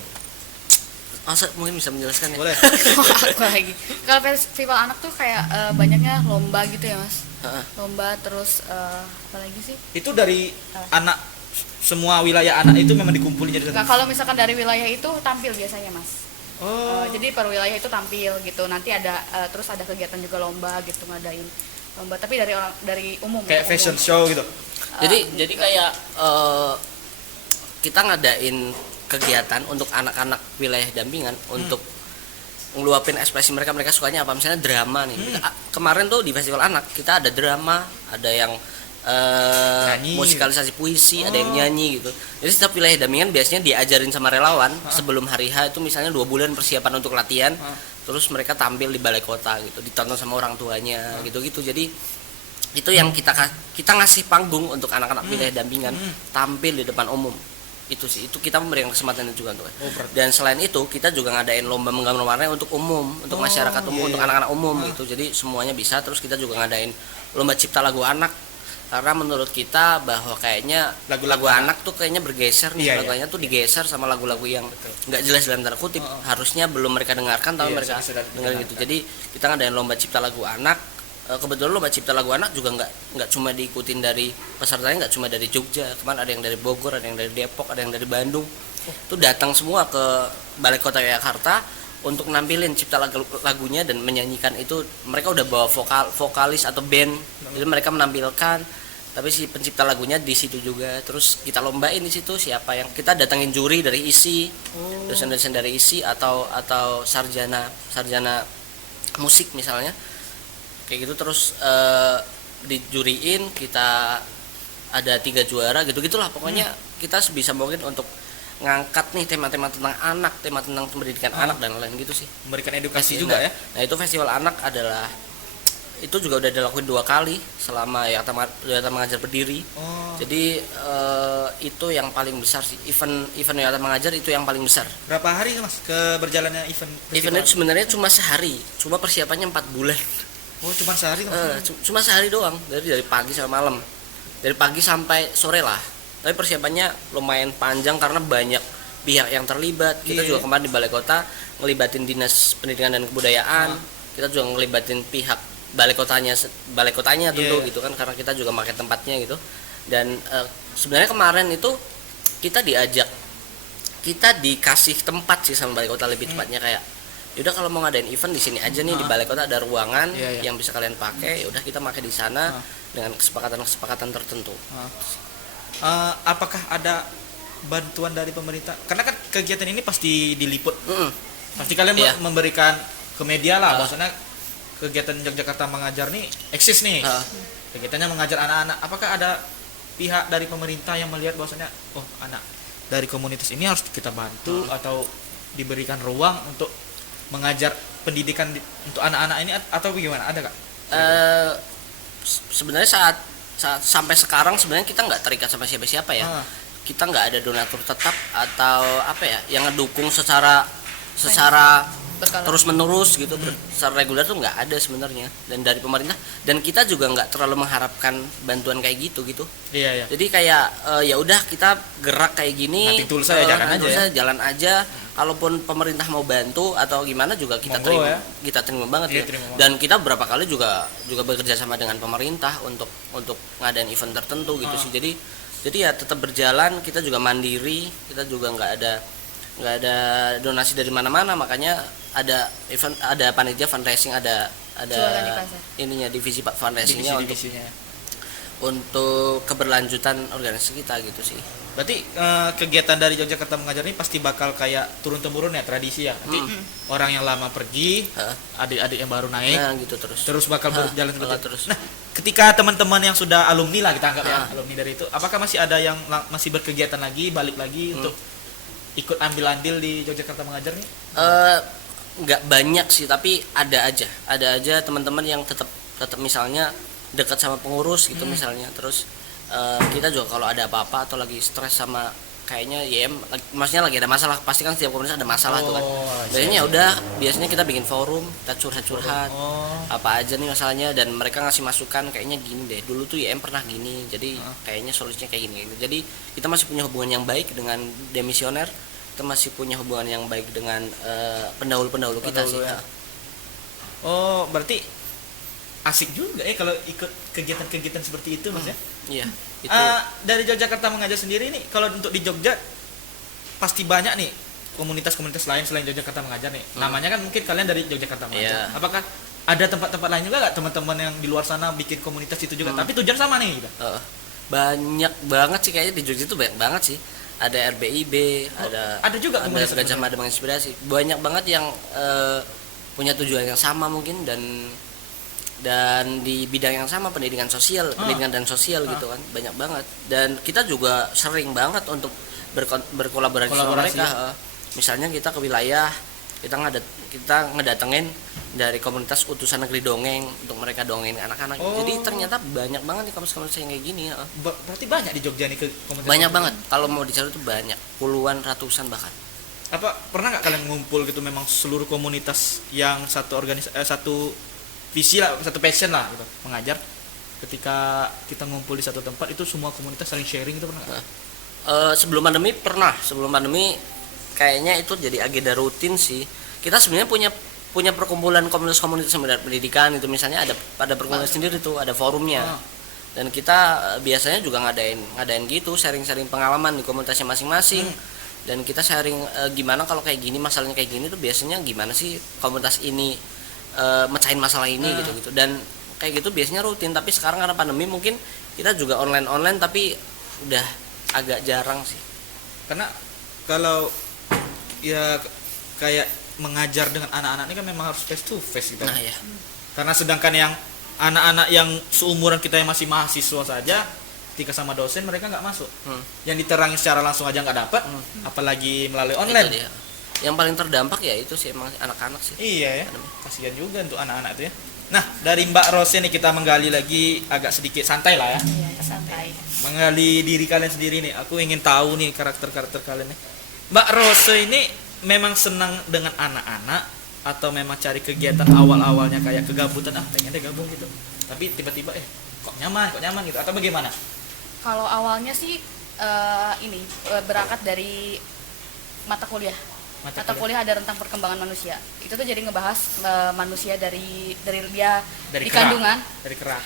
mungkin bisa menjelaskan ya? Boleh. Aku lagi. Kalau festival anak tuh kayak banyaknya lomba gitu ya Mas. Lomba terus apa lagi sih? Itu dari anak, semua wilayah anak itu memang dikumpulin jadi satu. Nah, kalau misalkan dari wilayah itu tampil biasanya Mas. Jadi per wilayah itu tampil gitu. Nanti ada terus ada kegiatan juga lomba gitu, ngadain lomba tapi dari umum kayak fashion show gitu. Jadi kayak kita ngadain kegiatan untuk anak-anak wilayah dampingan untuk ngeluapin ekspresi mereka sukanya apa, misalnya drama nih. Kemarin tuh di festival anak kita ada drama, ada yang musikalisasi puisi, ada yang nyanyi gitu. Jadi setiap wilayah dampingan biasanya diajarin sama relawan sebelum hari H itu misalnya 2 bulan persiapan untuk latihan, terus mereka tampil di balai kota gitu, ditonton sama orang tuanya gitu. Jadi itu yang kita ngasih panggung untuk anak-anak wilayah dampingan tampil di depan umum. Itu sih, itu kita memberikan kesempatan itu juga tuh. Dan selain itu kita juga ngadain lomba menggambar warna untuk umum, untuk masyarakat umum, untuk anak-anak umum gitu. Jadi semuanya bisa. Terus kita juga ngadain lomba cipta lagu anak karena menurut kita bahwa kayaknya lagu anak tuh kayaknya bergeser nih, lagunya tuh digeser sama lagu-lagu yang nggak jelas dalam tanda kutip, harusnya belum mereka dengarkan tapi mereka dengar gitu. Jadi kita ngadain lomba cipta lagu anak. Kebetulan lomba cipta lagu anak juga nggak cuma diikutin dari pesertanya, nggak cuma dari Jogja, kemarin ada yang dari Bogor, ada yang dari Depok, ada yang dari Bandung. Itu datang semua ke Balai Kota Yogyakarta untuk nampilin cipta lagunya dan menyanyikan itu. Mereka udah bawa vokalis atau band, jadi mereka menampilkan. Tapi si pencipta lagunya di situ juga. Terus kita lombain di situ siapa yang kita datangin juri dari ISI, dosen-dosen dari ISI atau sarjana musik misalnya. Kayak gitu. Terus dijuriin, kita ada 3 juara gitu-gitulah pokoknya. Kita sebisa mungkin untuk ngangkat nih tema-tema tentang anak, tema tentang pendidikan anak dan lain gitu sih, memberikan edukasi juga ya. Nah itu festival anak adalah itu juga udah dilakuin 2 kali selama Yogyakarta Mengajar berdiri. Jadi itu yang paling besar sih, event Yogyakarta Mengajar itu yang paling besar. Berapa hari Mas ke berjalannya event itu sebenarnya cuma sehari, cuma persiapannya 4 bulan. Cuma sehari cuma sehari doang, dari pagi sampai malam, dari pagi sampai sore lah. Tapi persiapannya lumayan panjang karena banyak pihak yang terlibat. Kita juga kemarin di Balai Kota ngelibatin Dinas Pendidikan dan Kebudayaan. Kita juga ngelibatin pihak balai kotanya tentu gitu kan, karena kita juga pakai tempatnya gitu. Dan sebenarnya kemarin itu kita dikasih tempat sih sama Balai Kota, lebih tepatnya kayak yaudah kalau mau ngadain event di sini aja nih, di Balai Kota ada ruangan yang bisa kalian pakai, yaudah kita pakai di sana dengan kesepakatan tertentu. Apakah ada bantuan dari pemerintah? Karena kan kegiatan ini pasti diliput. Pasti kalian memberikan ke media lah, maksudnya kegiatan Yogyakarta Mengajar nih eksis nih. Kegiatannya mengajar anak-anak. Apakah ada pihak dari pemerintah yang melihat bahwasanya anak dari komunitas ini harus kita bantu atau diberikan ruang untuk mengajar pendidikan untuk anak-anak ini, atau bagaimana? Ada Kak? Sebenarnya saat sampai sekarang sebenarnya kita nggak terikat sama siapa-siapa ya. Kita nggak ada donatur tetap atau apa ya yang ngedukung secara terus menerus gitu, secara reguler tuh nggak ada sebenarnya, dan dari pemerintah, dan kita juga nggak terlalu mengharapkan bantuan kayak gitu. Jadi kayak ya udah kita gerak kayak gini, jalan aja. Kalaupun pemerintah mau bantu atau gimana juga kita terima, kita terima banget ya. Dan kita beberapa kali juga bekerja sama dengan pemerintah untuk ngadain event tertentu gitu sih. Jadi ya tetap berjalan, kita juga mandiri, kita juga nggak ada donasi dari mana-mana, makanya ada event, ada panitia fundraising, ada ininya divisi fundraisingnya untuk keberlanjutan organisasi kita gitu sih. Berarti kegiatan dari Yogyakarta Mengajar ini pasti bakal kayak turun-temurun ya, tradisi ya. Nanti orang yang lama pergi, adik-adik yang baru naik, gitu terus bakal berjalan seperti itu. Terus. Nah, ketika teman-teman yang sudah alumni lah kita anggap ya, alumni dari itu, apakah masih ada yang masih berkegiatan lagi, balik lagi untuk ikut ambil andil di Yogyakarta Mengajar nih? nggak banyak sih, tapi ada aja teman-teman yang tetap misalnya dekat sama pengurus gitu misalnya. Terus kita juga kalau ada apa-apa atau lagi stres sama kayaknya YM, maksudnya lagi ada masalah, pasti kan setiap komunitas ada masalah tuh kan. Biasanya biasanya kita bikin forum, kita curhat apa aja nih masalahnya, dan mereka ngasih masukan kayaknya gini deh, dulu tuh YM pernah gini, jadi kayaknya solusinya kayak gini. Jadi kita masih punya hubungan yang baik dengan demisioner, kita masih punya hubungan yang baik dengan pendahulu kita sih. Ya. Oh, berarti asik juga ya kalau ikut kegiatan-kegiatan seperti itu, Mas ya. Iya. Itu Dari Yogyakarta mengajar sendiri nih, kalau untuk di Jogja pasti banyak nih komunitas-komunitas lain selain Yogyakarta mengajar nih. Namanya kan mungkin kalian dari Yogyakarta mengajar. Iya. Apakah ada tempat-tempat lain juga nggak teman-teman yang di luar sana bikin komunitas itu juga? Tapi tujuan sama nih gitu. banyak banget sih kayaknya di Jogja itu, banyak banget sih. Ada RBIB, ada juga komunitas Gajah Mada menginspirasi. Banyak banget yang punya tujuan yang sama mungkin, dan di bidang yang sama, pendidikan sosial, pendidikan dan sosial gitu kan, banyak banget. Dan kita juga sering banget untuk berkolaborasi sama mereka. Misalnya kita ke wilayah, kita ngedatengin dari komunitas utusan negeri dongeng untuk mereka dongengin anak-anak. Jadi ternyata banyak banget nih komunitas yang kayak gini. Berarti banyak di Jogja nih ke komunitas. Banyak banget. Kalau mau dicari tuh banyak, puluhan, ratusan bahkan. Apa pernah nggak kalian ngumpul gitu, memang seluruh komunitas yang satu satu visi lah, satu passion lah gitu, mengajar, ketika kita ngumpul di satu tempat itu semua komunitas saling sharing itu pernah nggak? Sebelum pandemi kayaknya itu jadi agenda rutin sih. Kita sebenarnya punya perkumpulan komunitas-komunitas pendidikan itu, misalnya ada perkumpulan sendiri tuh, ada forumnya. Dan kita biasanya juga ngadain gitu, sharing-sharing pengalaman di komunitasnya masing-masing. Dan kita sharing gimana kalau kayak gini, masalahnya kayak gini tuh biasanya gimana sih komunitas ini mecahin masalah ini gitu. Dan kayak gitu biasanya rutin. Tapi sekarang karena pandemi mungkin kita juga online tapi udah agak jarang sih. Karena kalau ya kayak mengajar dengan anak-anak ini kan memang harus face to face gitu. Nah ya. Karena sedangkan yang anak-anak yang seumuran kita yang masih mahasiswa saja, ketika sama dosen mereka nggak masuk. Yang diterangin secara langsung aja nggak dapat, apalagi melalui online. Itu dia. Yang paling terdampak ya itu sih emang anak-anak sih. Iya ya, kasihan juga untuk anak-anak itu ya. Nah, dari Mbak Rose nih kita menggali lagi agak sedikit santai lah ya. Iya, santai. Menggali diri kalian sendiri nih. Aku ingin tahu nih karakter-karakter kalian nih. Mbak Rose ini memang senang dengan anak-anak atau memang cari kegiatan awal-awalnya kayak kegabutan, pengen deh gabung gitu. Tapi tiba-tiba kok nyaman gitu, atau bagaimana? Kalau awalnya sih berangkat dari mata kuliah. Mata kuliah ada tentang perkembangan manusia. Itu tuh jadi ngebahas manusia dari dia di kerak. Kandungan. Dari kerak.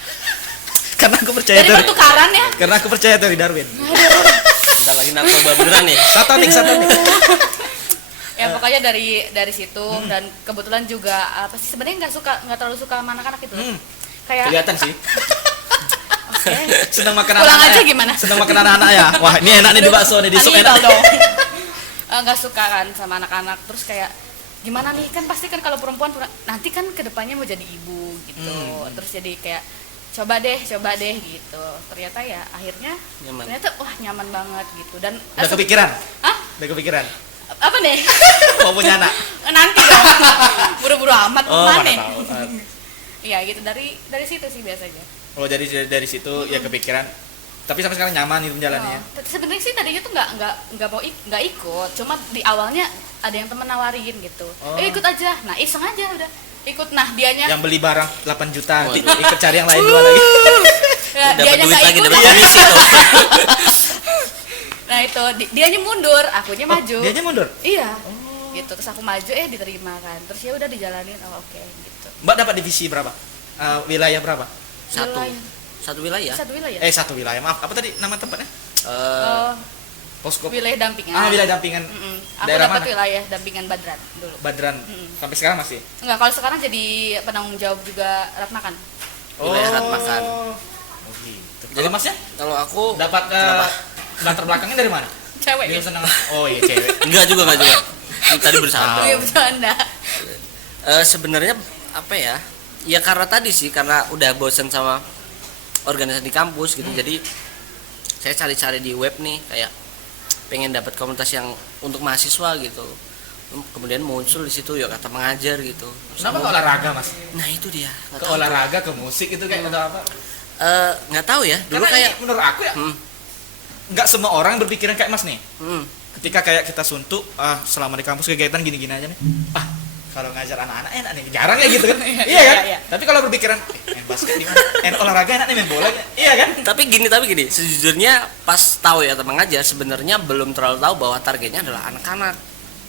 Karena aku percaya dari pertukaran ya. Karena aku percaya dari Darwin. Bentar lagi narkoba beneran nih. Satanik. Ya pokoknya dari situ. Dan kebetulan juga apa sih, sebenarnya nggak terlalu suka sama anak-anak itu. Kayak kelihatan sih. Okay. Senang makan pulang anak-anak. Aja gimana? Senang makan anak-anak ya. Wah, ini enak nih di bakso nih, di sup enak dong. Nggak suka kan sama anak-anak, terus kayak gimana nih, kan pasti kan kalau perempuan nanti kan kedepannya mau jadi ibu gitu. Terus jadi kayak coba deh gitu. Ternyata ya akhirnya ternyata wah nyaman banget gitu. Dan udah kepikiran? Hah? Udah kepikiran? Apa nih? Mau punya anak? Nanti dong. Buru-buru amat mana tahu. tahu. Iya gitu, dari situ sih biasanya. Oh, jadi dari situ ya kepikiran. Tapi sampai sekarang nyaman itu jalannya. Sebenarnya sih tadinya tuh nggak ikut, cuma di awalnya ada yang temen nawarin gitu. Ikut aja. Nah, iseng aja udah. Ikut. Nah, dianya yang beli barang 8 juta, ikut cari yang lain dua lagi. Ya, dapat duit lagi, dapat ikut. komisi tuh. Nah, itu dianya mundur, akunya maju. Dianya mundur? Iya. Gitu. Terus aku maju diterima kan. Terus ya udah dijalanin. Oke, gitu. Mbak dapat divisi berapa? Wilayah berapa? Satu wilayah. Satu wilayah. Maaf, apa tadi nama tempatnya? Posko. Wilayah dampingan. Wilayah dampingan. Aku Daerah dapat mana? wilayah dampingan Badran dulu. Badran. Sampai sekarang masih? Enggak, kalau sekarang jadi penanggung jawab juga Ratmakan. Wilayah Ratmakan. Oh gitu. Kalau Masnya? Kalau aku dapat latar belakangnya dari mana? Cewek. Dia senang. Oh iya, cewek. Enggak juga. Ini tadi bersama. Iya, bercanda. Sebenarnya apa ya? Ya karena tadi sih, karena udah bosen sama organisasi di kampus gitu. Jadi saya cari-cari di web nih, kayak pengen dapat komunitas yang untuk mahasiswa gitu. kemudian muncul di situ ya kata mengajar gitu. Kenapa ke olahraga mas? Nah itu dia. Ke olahraga, ke musik itu kayak atau apa? Nggak tahu ya. Dulu Karena kayak ini menurut aku ya, nggak semua orang berpikiran kayak mas nih. Ketika kayak kita suntuk, selama di kampus kegiatan gini-gini aja nih. Kalau ngajar anak-anak enak nih, jarang ya gitu kan? Iya kan? Tapi kalau berpikiran, main basket di mana? Olahraga enak nih, main bola, iya kan? tapi gini sejujurnya pas tahu ya teman ngajar sebenarnya belum terlalu tahu bahwa targetnya adalah anak-anak.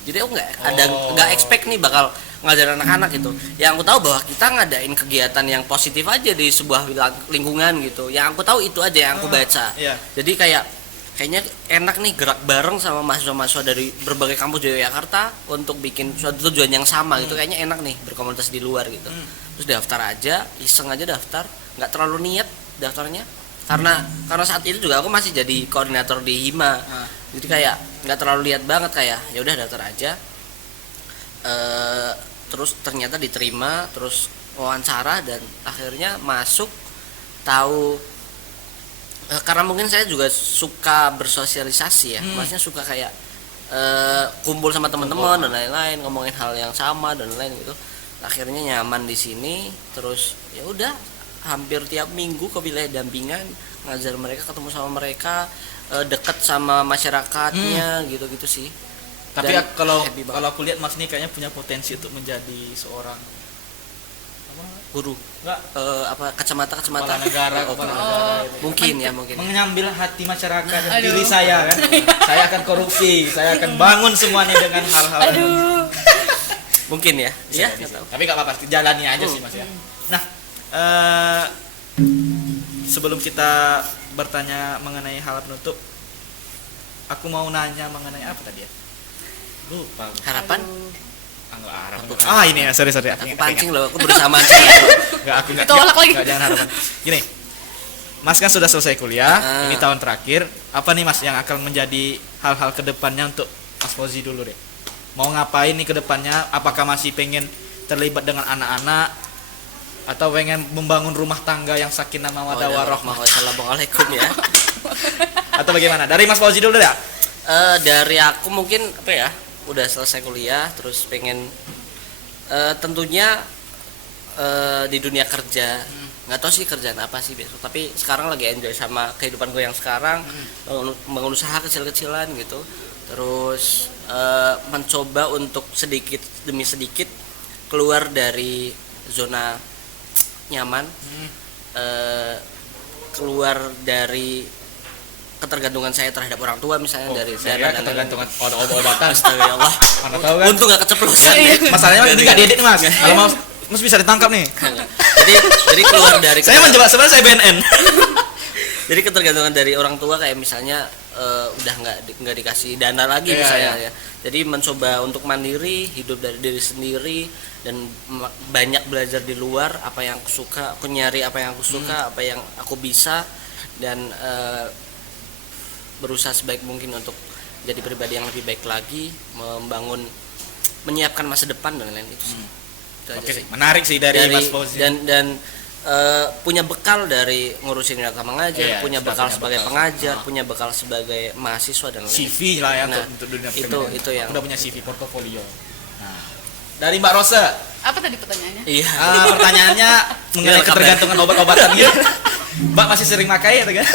Jadi aku nggak expect nih bakal ngajar anak-anak gitu. Yang aku tahu bahwa kita ngadain kegiatan yang positif aja di sebuah lingkungan gitu. Yang aku tahu itu aja yang aku baca. Iya. Jadi kayaknya enak nih gerak bareng sama mahasiswa-mahasiswa dari berbagai kampus di Yogyakarta untuk bikin suatu tujuan yang sama gitu. Kayaknya enak nih berkomunitas di luar gitu. Terus daftar aja, iseng aja daftar, nggak terlalu niat daftarnya. Karena saat itu juga aku masih jadi koordinator di Hima. Jadi kayak nggak terlalu lihat banget, kayak ya udah daftar aja. Terus ternyata diterima, terus wawancara dan akhirnya masuk. Tahu karena mungkin saya juga suka bersosialisasi ya, maksudnya suka kayak kumpul sama teman-teman dan lain-lain, ngomongin hal yang sama dan lain gitu. Akhirnya nyaman di sini, terus ya udah hampir tiap minggu ke wilayah dampingan, ngajar mereka, ketemu sama mereka, dekat sama masyarakatnya gitu-gitu sih. Tapi Dan kalau happy banget. aku lihat mas ini kayaknya punya potensi untuk menjadi seorang guru enggak kacamata kepala negara, kepala negara itu. mungkin ya mengambil hati masyarakat dan diri saya kan. Saya akan korupsi, saya akan bangun semuanya dengan hal-hal mungkin ya Iya, nggak tahu. tapi nggak apa-apa, jalani aja sih mas ya. Nah, sebelum kita bertanya mengenai hal penutup, aku mau nanya mengenai apa tadi ya? Lupa. Harapan Enggak harapan. Bukan. Ini ya, sorry. aku pancing loh, aku berusaha mancing. Enggak, aku enggak. Ditolak lagi. Enggak, jangan harapan. Gini. Mas kan sudah selesai kuliah, ini tahun terakhir. Apa nih Mas yang akan menjadi hal-hal kedepannya untuk Mas Fauzi dulu deh? Mau ngapain nih kedepannya? Apakah masih pengen terlibat dengan anak-anak atau pengen membangun rumah tangga yang sakinah mawaddah warahmah? Assalamualaikum ya. Atau bagaimana? Dari Mas Fauzi dulu ya. Dari aku mungkin apa ya? Udah selesai kuliah, terus pengen tentunya di dunia kerja. Nggak tahu sih kerjaan apa sih besok, tapi sekarang lagi enjoy sama kehidupan gue yang sekarang, mengusaha kecil-kecilan gitu. Terus mencoba untuk sedikit demi sedikit keluar dari zona nyaman, keluar dari ketergantungan saya terhadap orang tua misalnya, dari saya dana ketergantungan obat-obatan. Astaga Allah. Mana tahu kan? Untung gak keceplosan ya. Masalahnya ini enggak diedit nih Mas. Kalau Mas bisa ditangkap nih. Jadi keluar dari Saya mencoba, sebenarnya saya BNN. Jadi ketergantungan dari orang tua kayak misalnya udah nggak dikasih dana lagi misalnya ya. Jadi mencoba untuk mandiri, hidup dari diri sendiri, dan banyak belajar di luar apa yang aku suka, aku nyari apa yang aku suka, apa yang aku bisa, dan berusaha sebaik mungkin untuk jadi pribadi yang lebih baik lagi, menyiapkan masa depan dan lain-lain itu sih. Itu aja Oke, sih. menarik sih dari Mas Fauzi. Dan punya bekal dari ngurusin data mengajar, punya bekal sebagai pengajar, punya bekal sebagai mahasiswa dan lain-lain. CV lah ya Nah, untuk dunia itu yang udah punya CV portofolio. Nah, dari Mbak Rosa, Apa tadi pertanyaannya? iya. pertanyaannya mengenai lengkap ketergantungan obat-obatan gitu. Mbak masih sering pakai atau kan?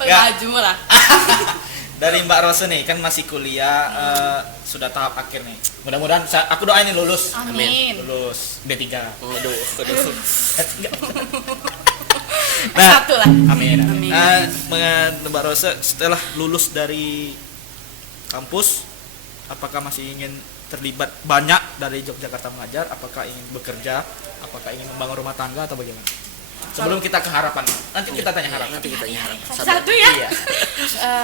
Pakai baju lah. Dari Mbak Rosa nih, kan masih kuliah, sudah tahap akhir nih. Mudah-mudahan aku doain nih lulus. Amin. Lulus D3. Waduh. Satu lah. Amin. Amin. Mbak Rosa setelah lulus dari kampus, apakah masih ingin terlibat banyak dari Yogyakarta Mengajar? Apakah ingin bekerja? Apakah ingin membangun rumah tangga atau bagaimana? Sebelum kita ke harapan, nanti kita tanya harapan. Nanti kita tanya harapan. Satu ya. Iya.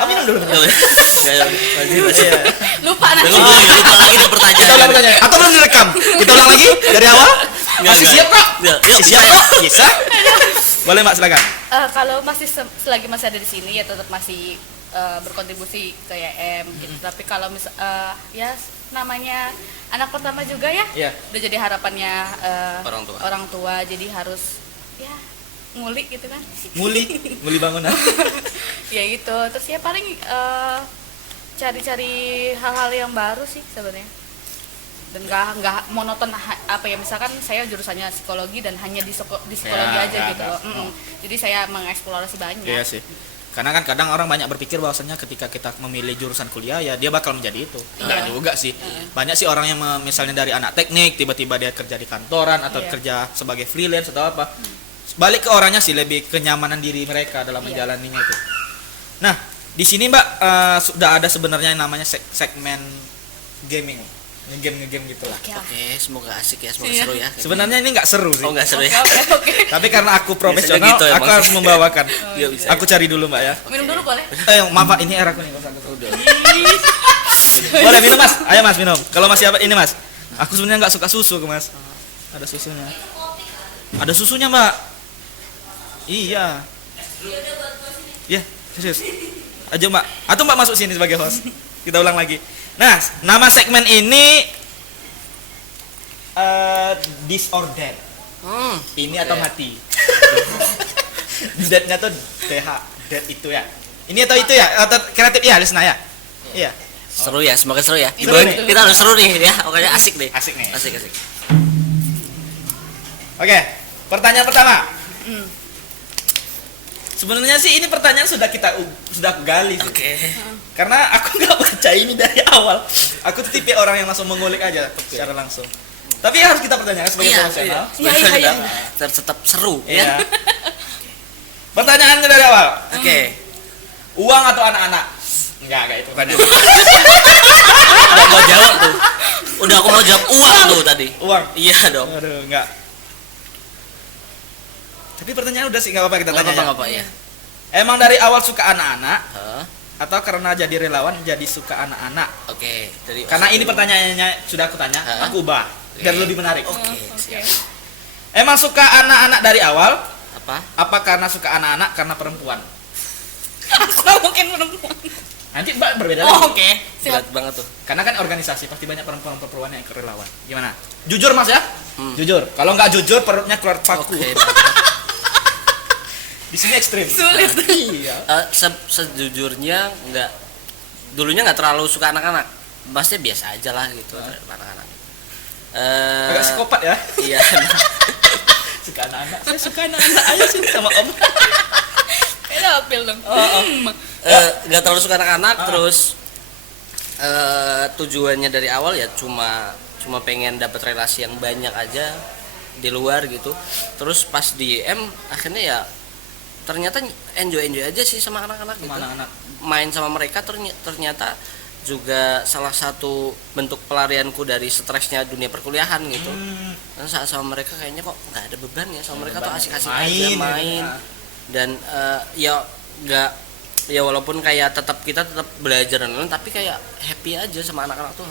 Minum dulu. Iya. Lupa nanti. Lupa lagi ada Kita ulang pertanyaan. pertanyaan. Atau belum direkam? Kita ulang lagi dari awal? Masih siap kok? Yuk, Siap kok? Bisa? Boleh Mbak, silakan. Kalau masih selagi masih ada di sini ya tetap masih berkontribusi ke YM gitu. Tapi kalau ya namanya anak pertama juga ya, Iya. udah jadi harapannya Orang tua, jadi harus ya ngulik gitu kan. Nguli bangunan. Ya gitu. Terus ya paling cari-cari hal-hal yang baru sih sebenarnya, dan nggak monoton apa ya, misalkan saya jurusannya psikologi dan hanya di psikologi aja gitu loh. Jadi saya mengeksplorasi banyak. Iya sih. Karena kan kadang orang banyak berpikir bahwasanya ketika kita memilih jurusan kuliah ya dia bakal menjadi itu. Enggak juga sih. Banyak sih orang yang misalnya dari anak teknik tiba-tiba dia kerja di kantoran atau kerja sebagai freelance atau apa. Balik ke orangnya sih, lebih kenyamanan diri mereka dalam menjalaninya itu. Nah, di sini Mbak sudah ada sebenarnya yang namanya segmen gaming. Ngegame gitu lah. Oke, semoga asik ya, semoga seru ya. Sebenarnya ini nggak seru sih. Oh, nggak seru ya. Oke. Tapi karena aku profesional, gitu aku emang. harus membawakan. Iya, bisa. Aku cari dulu Mbak ya. Minum dulu boleh? Maaf Pak, ini air aku nih. Boleh minum Mas? Ayo Mas minum. Kalau masih apa ini Mas? Aku sebenarnya nggak suka susu ke Mas. Ada susunya. Ada susunya Mbak. Iya. Iya, serius. Aja Mbak. Atau Mbak masuk sini sebagai host. Kita ulang lagi. Nah, nama segmen ini This or That. Ini atau mati. Dead-nya tuh DH, dead itu ya. Ini atau itu ya? Atau kreatif ya, Lisna ya? Iya. Seru ya, semoga seru ya. Seru nih. Kita harus seru nih ya. Pokoknya asik nih. Asik nih. Asik. Oke, pertanyaan pertama. Sebenarnya sih ini pertanyaan sudah aku gali sih. Oke. Karena aku nggak baca ini dari awal. Aku tuh tipe orang yang langsung mengulik aja secara langsung. Tapi harus kita pertanyakan sebagai profesional. Iya. Tetap seru Iya. ya. Pertanyaannya dari awal. Oke. Uang atau anak-anak? Enggak itu tadi. Udah mau jawab tuh. Udah aku mau jawab uang tuh tadi. Uang. Iya dong. Aduh, enggak. Tapi pertanyaan udah sih, enggak apa-apa kita tanya. Enggak apa-apa ya. Emang dari awal suka anak-anak Hah? atau karena jadi relawan jadi suka anak-anak? Oke, jadi Karena ini pertanyaannya sudah aku tanya, Hah? aku ubah biar Oke. lebih menarik. Oke, Oke. siap. Emang suka anak-anak dari awal? Apa? Apa karena suka anak-anak karena perempuan? Aku nggak mungkin perempuan. Nanti Mbak berbeda Oh, lagi. oke. Siap. Berat banget tuh. Karena kan organisasi pasti banyak perempuan-perempuan yang ikut relawan. Gimana? Jujur Mas ya? Hmm. Jujur. Kalau nggak jujur perutnya keluar paku. Oke. Di sini ekstrim. Sulit. Iya. Sejujurnya dulunya nggak terlalu suka anak-anak. Maksudnya biasa aja lah gitu anak-anak. Agak psikopat ya. Iya. Suka anak-anak. Saya suka anak-anak aja sih sama Om. Beda apel dong. Nggak terlalu suka anak-anak, terus tujuannya dari awal ya cuma pengen dapat relasi yang banyak aja di luar gitu. Terus pas di M akhirnya ya ternyata enjoy aja sih sama anak-anak gitu. Sama anak-anak. Main sama mereka ternyata juga salah satu bentuk pelarianku dari stresnya dunia perkuliahan gitu. Dan saat sama mereka kayaknya kok nggak ada beban ya, sama mereka tuh asik-asik aja main. Dan ya nggak, ya walaupun kayak kita tetap belajar dan lain, tapi kayak happy aja sama anak-anak tuh.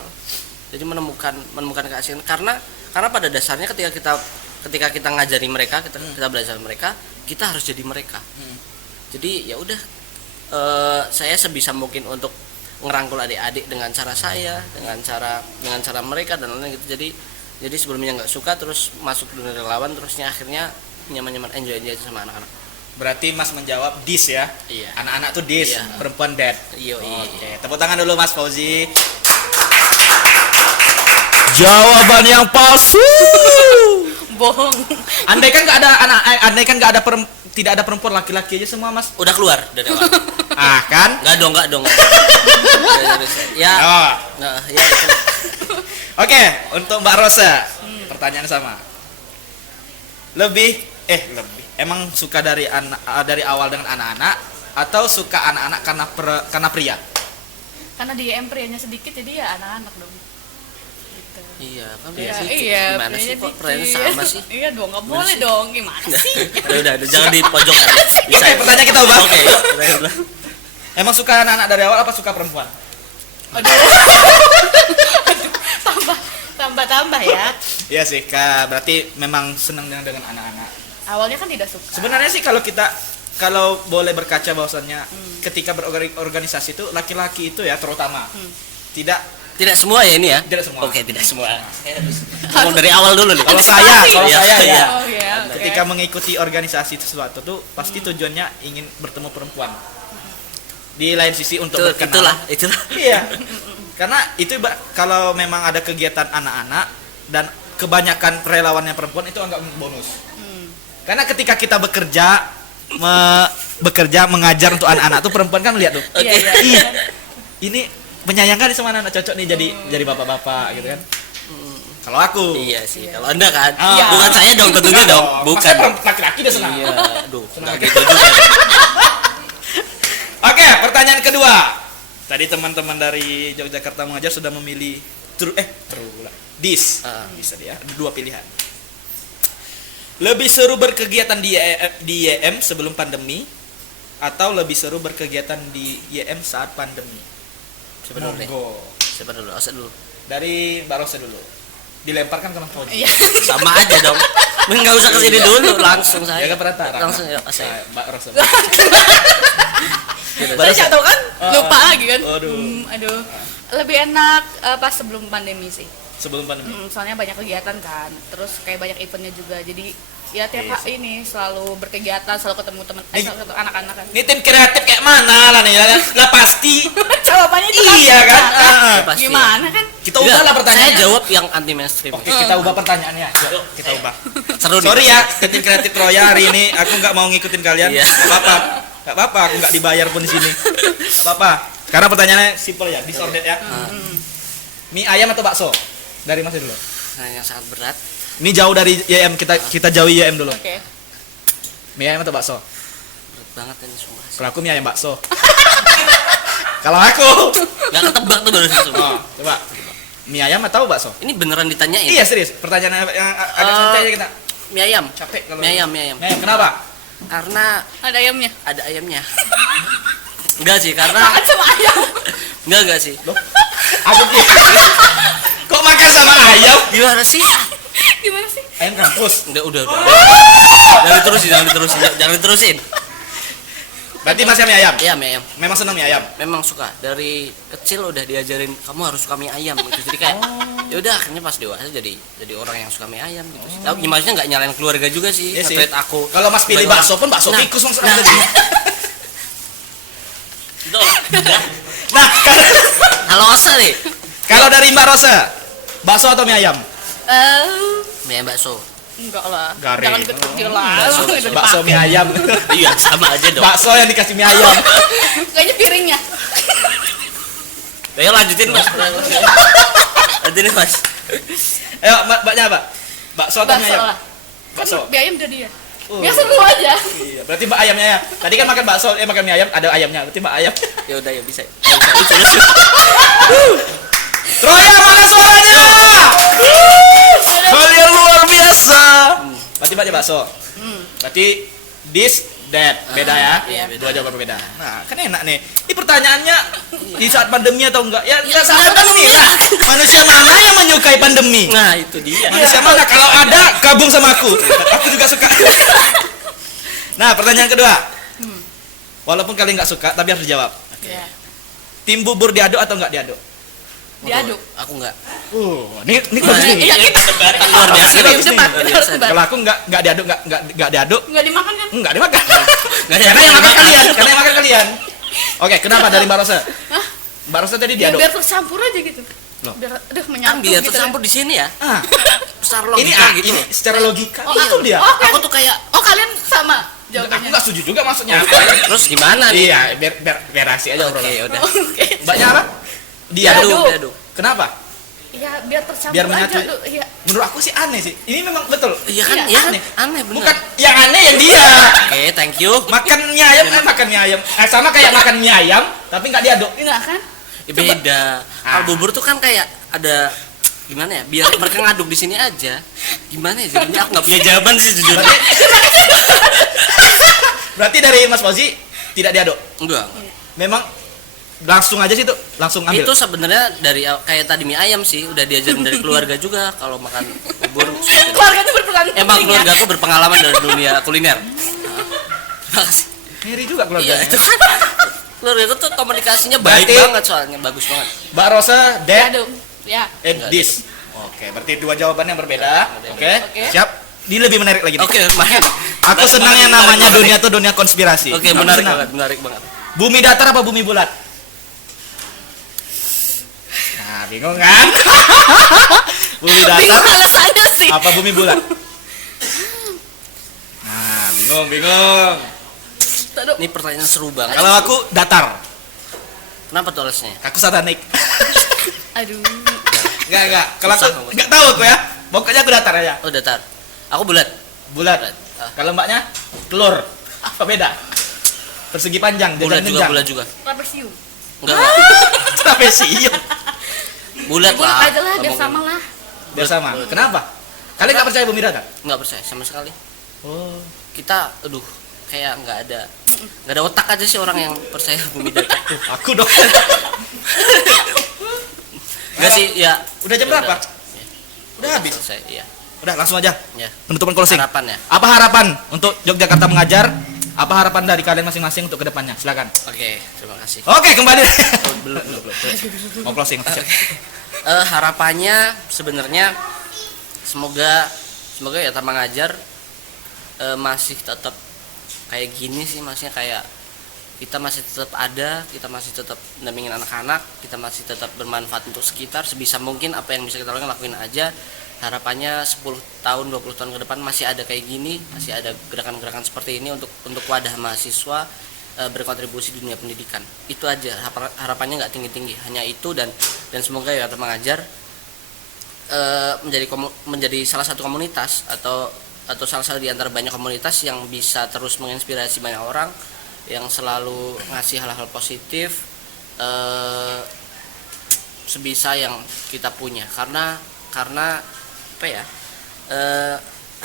Jadi menemukan keasikan karena pada dasarnya ketika kita ngajari mereka, kita belajar mereka, kita harus jadi mereka. Jadi ya udah, saya sebisa mungkin untuk ngerangkul adik-adik dengan cara saya, dengan cara mereka dan lain-lain gitu. Jadi sebelumnya nggak suka, terus masuk dunia relawan, terusnya akhirnya nyaman enjoy aja sama anak-anak. Berarti Mas menjawab dis ya? Iya. Anak-anak tuh dis, Iya. perempuan dead. Iya. Oke, tepuk tangan dulu Mas Fauzi. Jawaban yang palsu. Bohong. Andai kan nggak ada tidak ada perempuan, laki-laki aja semua Mas. Udah keluar dari awal. Ah kan? Nggak dong. Ya. Oh. Nah, ya itu. Oke, untuk Mbak Rosa, pertanyaan sama. Lebih, emang suka dari awal dengan anak-anak atau suka anak-anak karena pria? Karena di M prianya sedikit jadi ya anak-anak dong. Gitu. Iya, kan Iya, sih. iya, Gimana sih prianya kok perannya dikit. sama sih? Iya dong, nggak boleh dong. Gimana sih? Udah, jangan di pojok. Bisa. Oke, pertanyaan kita ubah. Oke, yuk. Emang suka anak-anak dari awal apa suka perempuan? Aduh. Tambah ya. Iya sih, Kak. Berarti memang senang dengan anak-anak. Awalnya kan tidak suka. Sebenarnya sih kalau boleh berkaca bahwasannya ketika berorganisasi itu laki-laki itu ya terutama Tidak semua ya ini ya? Tidak semua. Oke, tidak semua. Ngomong dari awal dulu nih. Kalau saya Iya, ya. iya. Oh iya. Oke. Ketika mengikuti organisasi sesuatu tuh pasti tujuannya ingin bertemu perempuan. di lain sisi untuk Itu, berkenalan. itulah. Iya. Karena itu kalau memang ada kegiatan anak-anak dan kebanyakan relawannya perempuan itu anggap bonus. Karena ketika kita bekerja mengajar untuk anak-anak tuh perempuan kan lihat tuh. Iya, iya. Ih, ini menyayangkan sama anak cocok nih jadi bapak-bapak gitu kan. Kalau aku. Iya sih, kalau Anda kan. Iya. Bukan saya dong tentunya Enggak dong. Bukan. Maksudnya laki-laki udah senang. Iya, aduh, enggak gitu juga. Oke, pertanyaan kedua. Tadi teman-teman dari Yogyakarta Mengajar sudah memilih dis. Bisa dia. Ada dua pilihan. Lebih seru berkegiatan di YM sebelum pandemi atau lebih seru berkegiatan di YM saat pandemi? Siapa dulu nih? Monggo. Siapa dulu? Asal dulu. Dari Mbak Rosa dulu. Dilemparkan ke Mas Fauzi. Iya. Sama aja dong. Enggak usah kesini dulu, langsung saya. Jaga perantara. Langsung ya, saya. Mbak Rosa. Saya jatuh kan lupa lagi kan. Aduh. Aduh. Lebih enak pas sebelum pandemi sih. Sebelum pandemi. Soalnya banyak kegiatan kan, terus kayak banyak eventnya juga, jadi ya tiap Iya hari ini selalu berkegiatan, selalu ketemu teman, selalu ketemu anak-anak kan. Ini tim kreatif kayak mana lah nih? Lah pasti. Jawabannya itu Iya kan? Pasti. Gimana kan? Kita ubah lah Saya pertanyaannya. jawab yang anti mainstream. Oke, kita ubah pertanyaannya. Yuk, kita ubah. Seru nih. Sorry ya, ke tim kreatif Troya hari ini aku nggak mau ngikutin kalian. Iya. Nggak apa-apa, aku nggak dibayar pun di sini. Nggak apa-apa. Karena pertanyaannya simple ya, disordered ya. Mie ayam atau bakso? Dari Mas dulu. Nah, yang sangat berat. Ini jauh dari YM, kita jauhi YM dulu. Oke. Mie ayam atau bakso? Berat banget ini semua. Kalau aku mie ayam bakso. Kalau aku, Enggak ketebak tuh baru semua. coba. Mie ayam atau bakso? Ini beneran ditanyain. Iya serius, pertanyaan yang agak santai aja kita. Mie ayam. Capek kalau. Mie ayam, mie ayam. Mie ayam, kenapa? Karena Ada ayamnya. ada ayamnya. Enggak sih, karena Makan sama ayam. enggak sih. Loh? Aku kok makan sama ayam? Gimana sih? Gimana sih? Ayam kampus. Udah. Jangan diterusin. Berarti masih mie ayam? Iya, mie ayam. Memang senang mie ayam? Memang suka. Dari kecil udah diajarin kamu harus suka mie ayam gitu. Jadi kayak ya udah akhirnya pas dewasa jadi orang yang suka mie ayam gitu sih. Tapi maksudnya enggak nyalain keluarga juga sih. Iya sih. Nge-treat aku. Kalau Mas pilih sebagai bakso pun bakso Nah, tikus langsung nah. aja. Betul. Nah, Halo Osa nih. kalau dari Mbak Rosa, bakso atau mie ayam? Mie ayam bakso. Enggak lah. Garing. Jangan dikecil lah. Bakso, Udah Bakso dipakai. mie ayam. Iya, sama aja dong. Bakso yang dikasih mie ayam. Kayaknya piringnya. Ayo lanjutin Mas. Lanjutin Mas. Ayo, Mbaknya apa? Bakso atau mie Bakso ayam? lah. Bakso. Kan mie ayam udah dia. Oh. Ya seru aja. Iya, berarti Mbak ayamnya ya. Tadi kan makan bakso, makan mie ayam, ada ayamnya. Berarti Mbak ayam. Ya udah ya bisa. Troya, mana suaranya? Kalian luar biasa. Berarti Mbaknya bakso. Berarti this that beda ya. Iya, beda. Dua jawaban berbeda. Nah, kan enak nih. Ini pertanyaannya di saat pandemi atau enggak? Ya, enggak saat pandemi lah. Manusia mana yang menyukai pandemi? Nah, itu dia. Manusia mana? Kalau ada, gabung sama aku. Aku juga suka. Nah, pertanyaan kedua. Walaupun kalian nggak suka, tapi harus dijawab. Ya. Tim bubur diaduk atau nggak diaduk? Diaduk. Aku enggak. Ini Nah, bagus nih. Iya, kita Kan luar biasa. Ini bagus nih. debat. Luar biasa. Kalau aku nggak diaduk, nggak diaduk, Enggak dimakan kan? nggak dimakan. Nggak Karena yang makan dimakan. kalian, karena yang makan kalian. Oke, kenapa dari Mbak Rosa? Hah? Mbak Rosa tadi Ya, diaduk. biar tercampur aja gitu. Loh. Biar aduh Kan menyatu biar gitu. tercampur di sini ya. Ah, Secara ini logika gitu. ini secara logika Oh, itu dia. Oh, Aku tuh kayak kalian sama Aku jawabannya. nggak setuju juga maksudnya. terus gimana nih? Iya, biar asik aja Oke, obrolan. udah. Oke. Mbaknya apa? Diaduk. Diaduk. Diaduk. Kenapa? Ya biar tercampur Biar menyatu. aja. Iya. Menurut aku sih aneh sih. Ini memang betul. Iya kan? Iya, Iya kan? aneh. Aneh bener. Bukan yang aneh yang dia. Oke, thank you. Makan mie ayam, makan mie ayam. Sama kayak makan mie ayam, tapi nggak diaduk. Enggak kan? Ya, beda. Kalau Ah. bubur tuh kan kayak ada gimana ya? Biar mereka ngaduk di sini aja. Gimana ya? Jadinya aku nggak punya jawaban sih jujur. Berarti dari Mas Fauzi tidak diaduk. Enggak. Memang langsung aja sih tuh, langsung ambil. Itu sebenarnya dari kayak tadi mie ayam sih, udah diajarin dari keluarga juga kalau makan bubur. Keluarganya berperan Emang penting ya. keluarga aku berpengalaman dari dunia kuliner. Terima kasih. Ngiri juga Iya, keluarganya. itu kan. Keluarga aku tuh komunikasinya baik Berarti- banget soalnya, bagus banget. Mbak Rosa, Dad, Diaduk. Ya. and this. Oke, berarti dua jawaban yang berbeda. Oke, Oke. siap. Ini lebih menarik lagi. nih. Oke, main. Aku senang yang namanya dunia tuh dunia konspirasi. Oke, Aku menarik senang. banget, menarik banget. Bumi datar apa bumi bulat? Nah, bingung kan? Bumi Bingung datar alasannya sih. apa bumi bulat? Nah, bingung. Aduh. Ini pertanyaan seru banget. Kalau aku datar, Kenapa tuh alasannya? aku satanik. Aduh. Enggak. Kalau aku Susah, enggak tahu aku ya. Pokoknya aku datar aja. Oh datar. Aku bulat. Bulat. Ah. Kalau mbaknya telur. Apa beda? Persegi panjang, Bulat jajan juga, jenjang. bulat juga. Trapesium. Enggak. Trapesium. Bulat Bulat lah. aja lah biar Ngomong. sama lah. Biar sama. Kenapa? Kalian nggak percaya bumi datar? Nggak percaya sama sekali. Oh. Kita, kayak nggak ada otak aja sih orang yang percaya bumi datar. Aku dong. Enggak sih, ya. Udah jam berapa? Ya. Udah habis. Selesai, iya. Udah langsung aja. Ya. Penutupan closing. Harapan ya. Apa harapan untuk Yogyakarta mengajar? Apa harapan dari kalian masing-masing untuk kedepannya? Silakan. Oke, terima kasih. Oke, kembali. Oh, belum. Mau closing. Harapannya sebenarnya semoga ya Taman Mengajar masih tetap kayak gini sih, maksudnya kayak kita masih tetap ada, kita masih tetap mendampingin anak-anak, kita masih tetap bermanfaat untuk sekitar sebisa mungkin. Apa yang bisa kita lakuin aja. Harapannya 10 tahun 20 tahun ke depan masih ada kayak gini, masih ada gerakan-gerakan seperti ini untuk wadah mahasiswa berkontribusi di dunia pendidikan. Itu aja harapannya, nggak tinggi-tinggi, hanya itu. Dan semoga ya Taman Mengajar menjadi salah satu komunitas atau salah satu di antara banyak komunitas yang bisa terus menginspirasi banyak orang, yang selalu ngasih hal-hal positif sebisa yang kita punya, karena apa ya,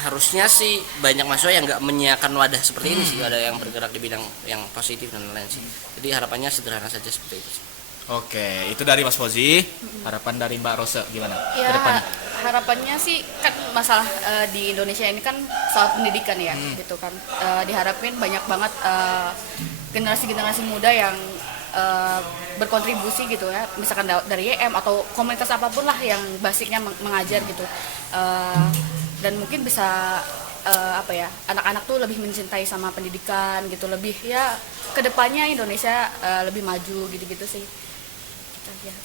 harusnya sih banyak mahasiswa yang nggak menyiapkan wadah seperti ini sih, ada yang bergerak di bidang yang positif dan lain-lain sih. Jadi harapannya sederhana saja seperti itu sih. Oke, itu dari Mas Fauzi. Harapan dari Mbak Rose gimana? Ya, Kedepannya? harapannya sih kan masalah di Indonesia ini kan soal pendidikan ya, gitu kan. Diharapin banyak banget generasi-generasi muda yang berkontribusi gitu ya, misalkan dari YM atau komunitas apapun lah yang basicnya mengajar gitu. Dan mungkin bisa anak-anak tuh lebih mencintai sama pendidikan gitu, lebih ya kedepannya Indonesia lebih maju gitu-gitu sih. Ya,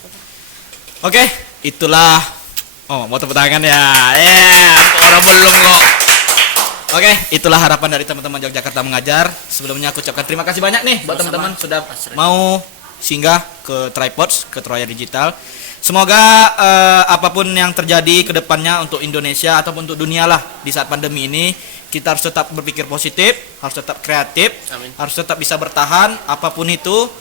Oke, itulah. Oh, mau tepuk tangan ya. Orang belum kok. Oke, itulah harapan dari teman-teman Yogyakarta Mengajar. Sebelumnya aku ucapkan terima kasih banyak nih buat Sama-sama. teman-teman sudah Mas Rey. mau singgah ke Tripods, ke Troya Digital. Semoga apapun yang terjadi ke depannya untuk Indonesia ataupun untuk dunia lah di saat pandemi ini, kita harus tetap berpikir positif, harus tetap kreatif, Amin. harus tetap bisa bertahan apapun itu.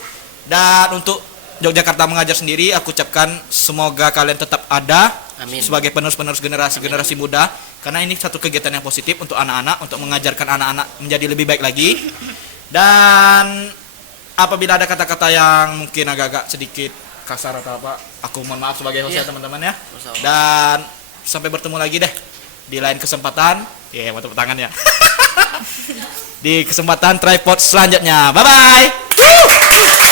Dan untuk Yogyakarta Mengajar sendiri, aku ucapkan semoga kalian tetap ada. Amin. Sebagai penerus generasi muda, karena ini satu kegiatan yang positif untuk anak-anak, untuk mengajarkan anak-anak menjadi lebih baik lagi. Dan apabila ada kata-kata yang mungkin agak-agak sedikit kasar atau apa, aku mohon maaf sebagai host ya Iya. teman-teman ya. Sama-sama. Dan sampai bertemu lagi deh di lain kesempatan. Mau tepuk tangan ya. Di kesempatan tripod selanjutnya. Bye bye.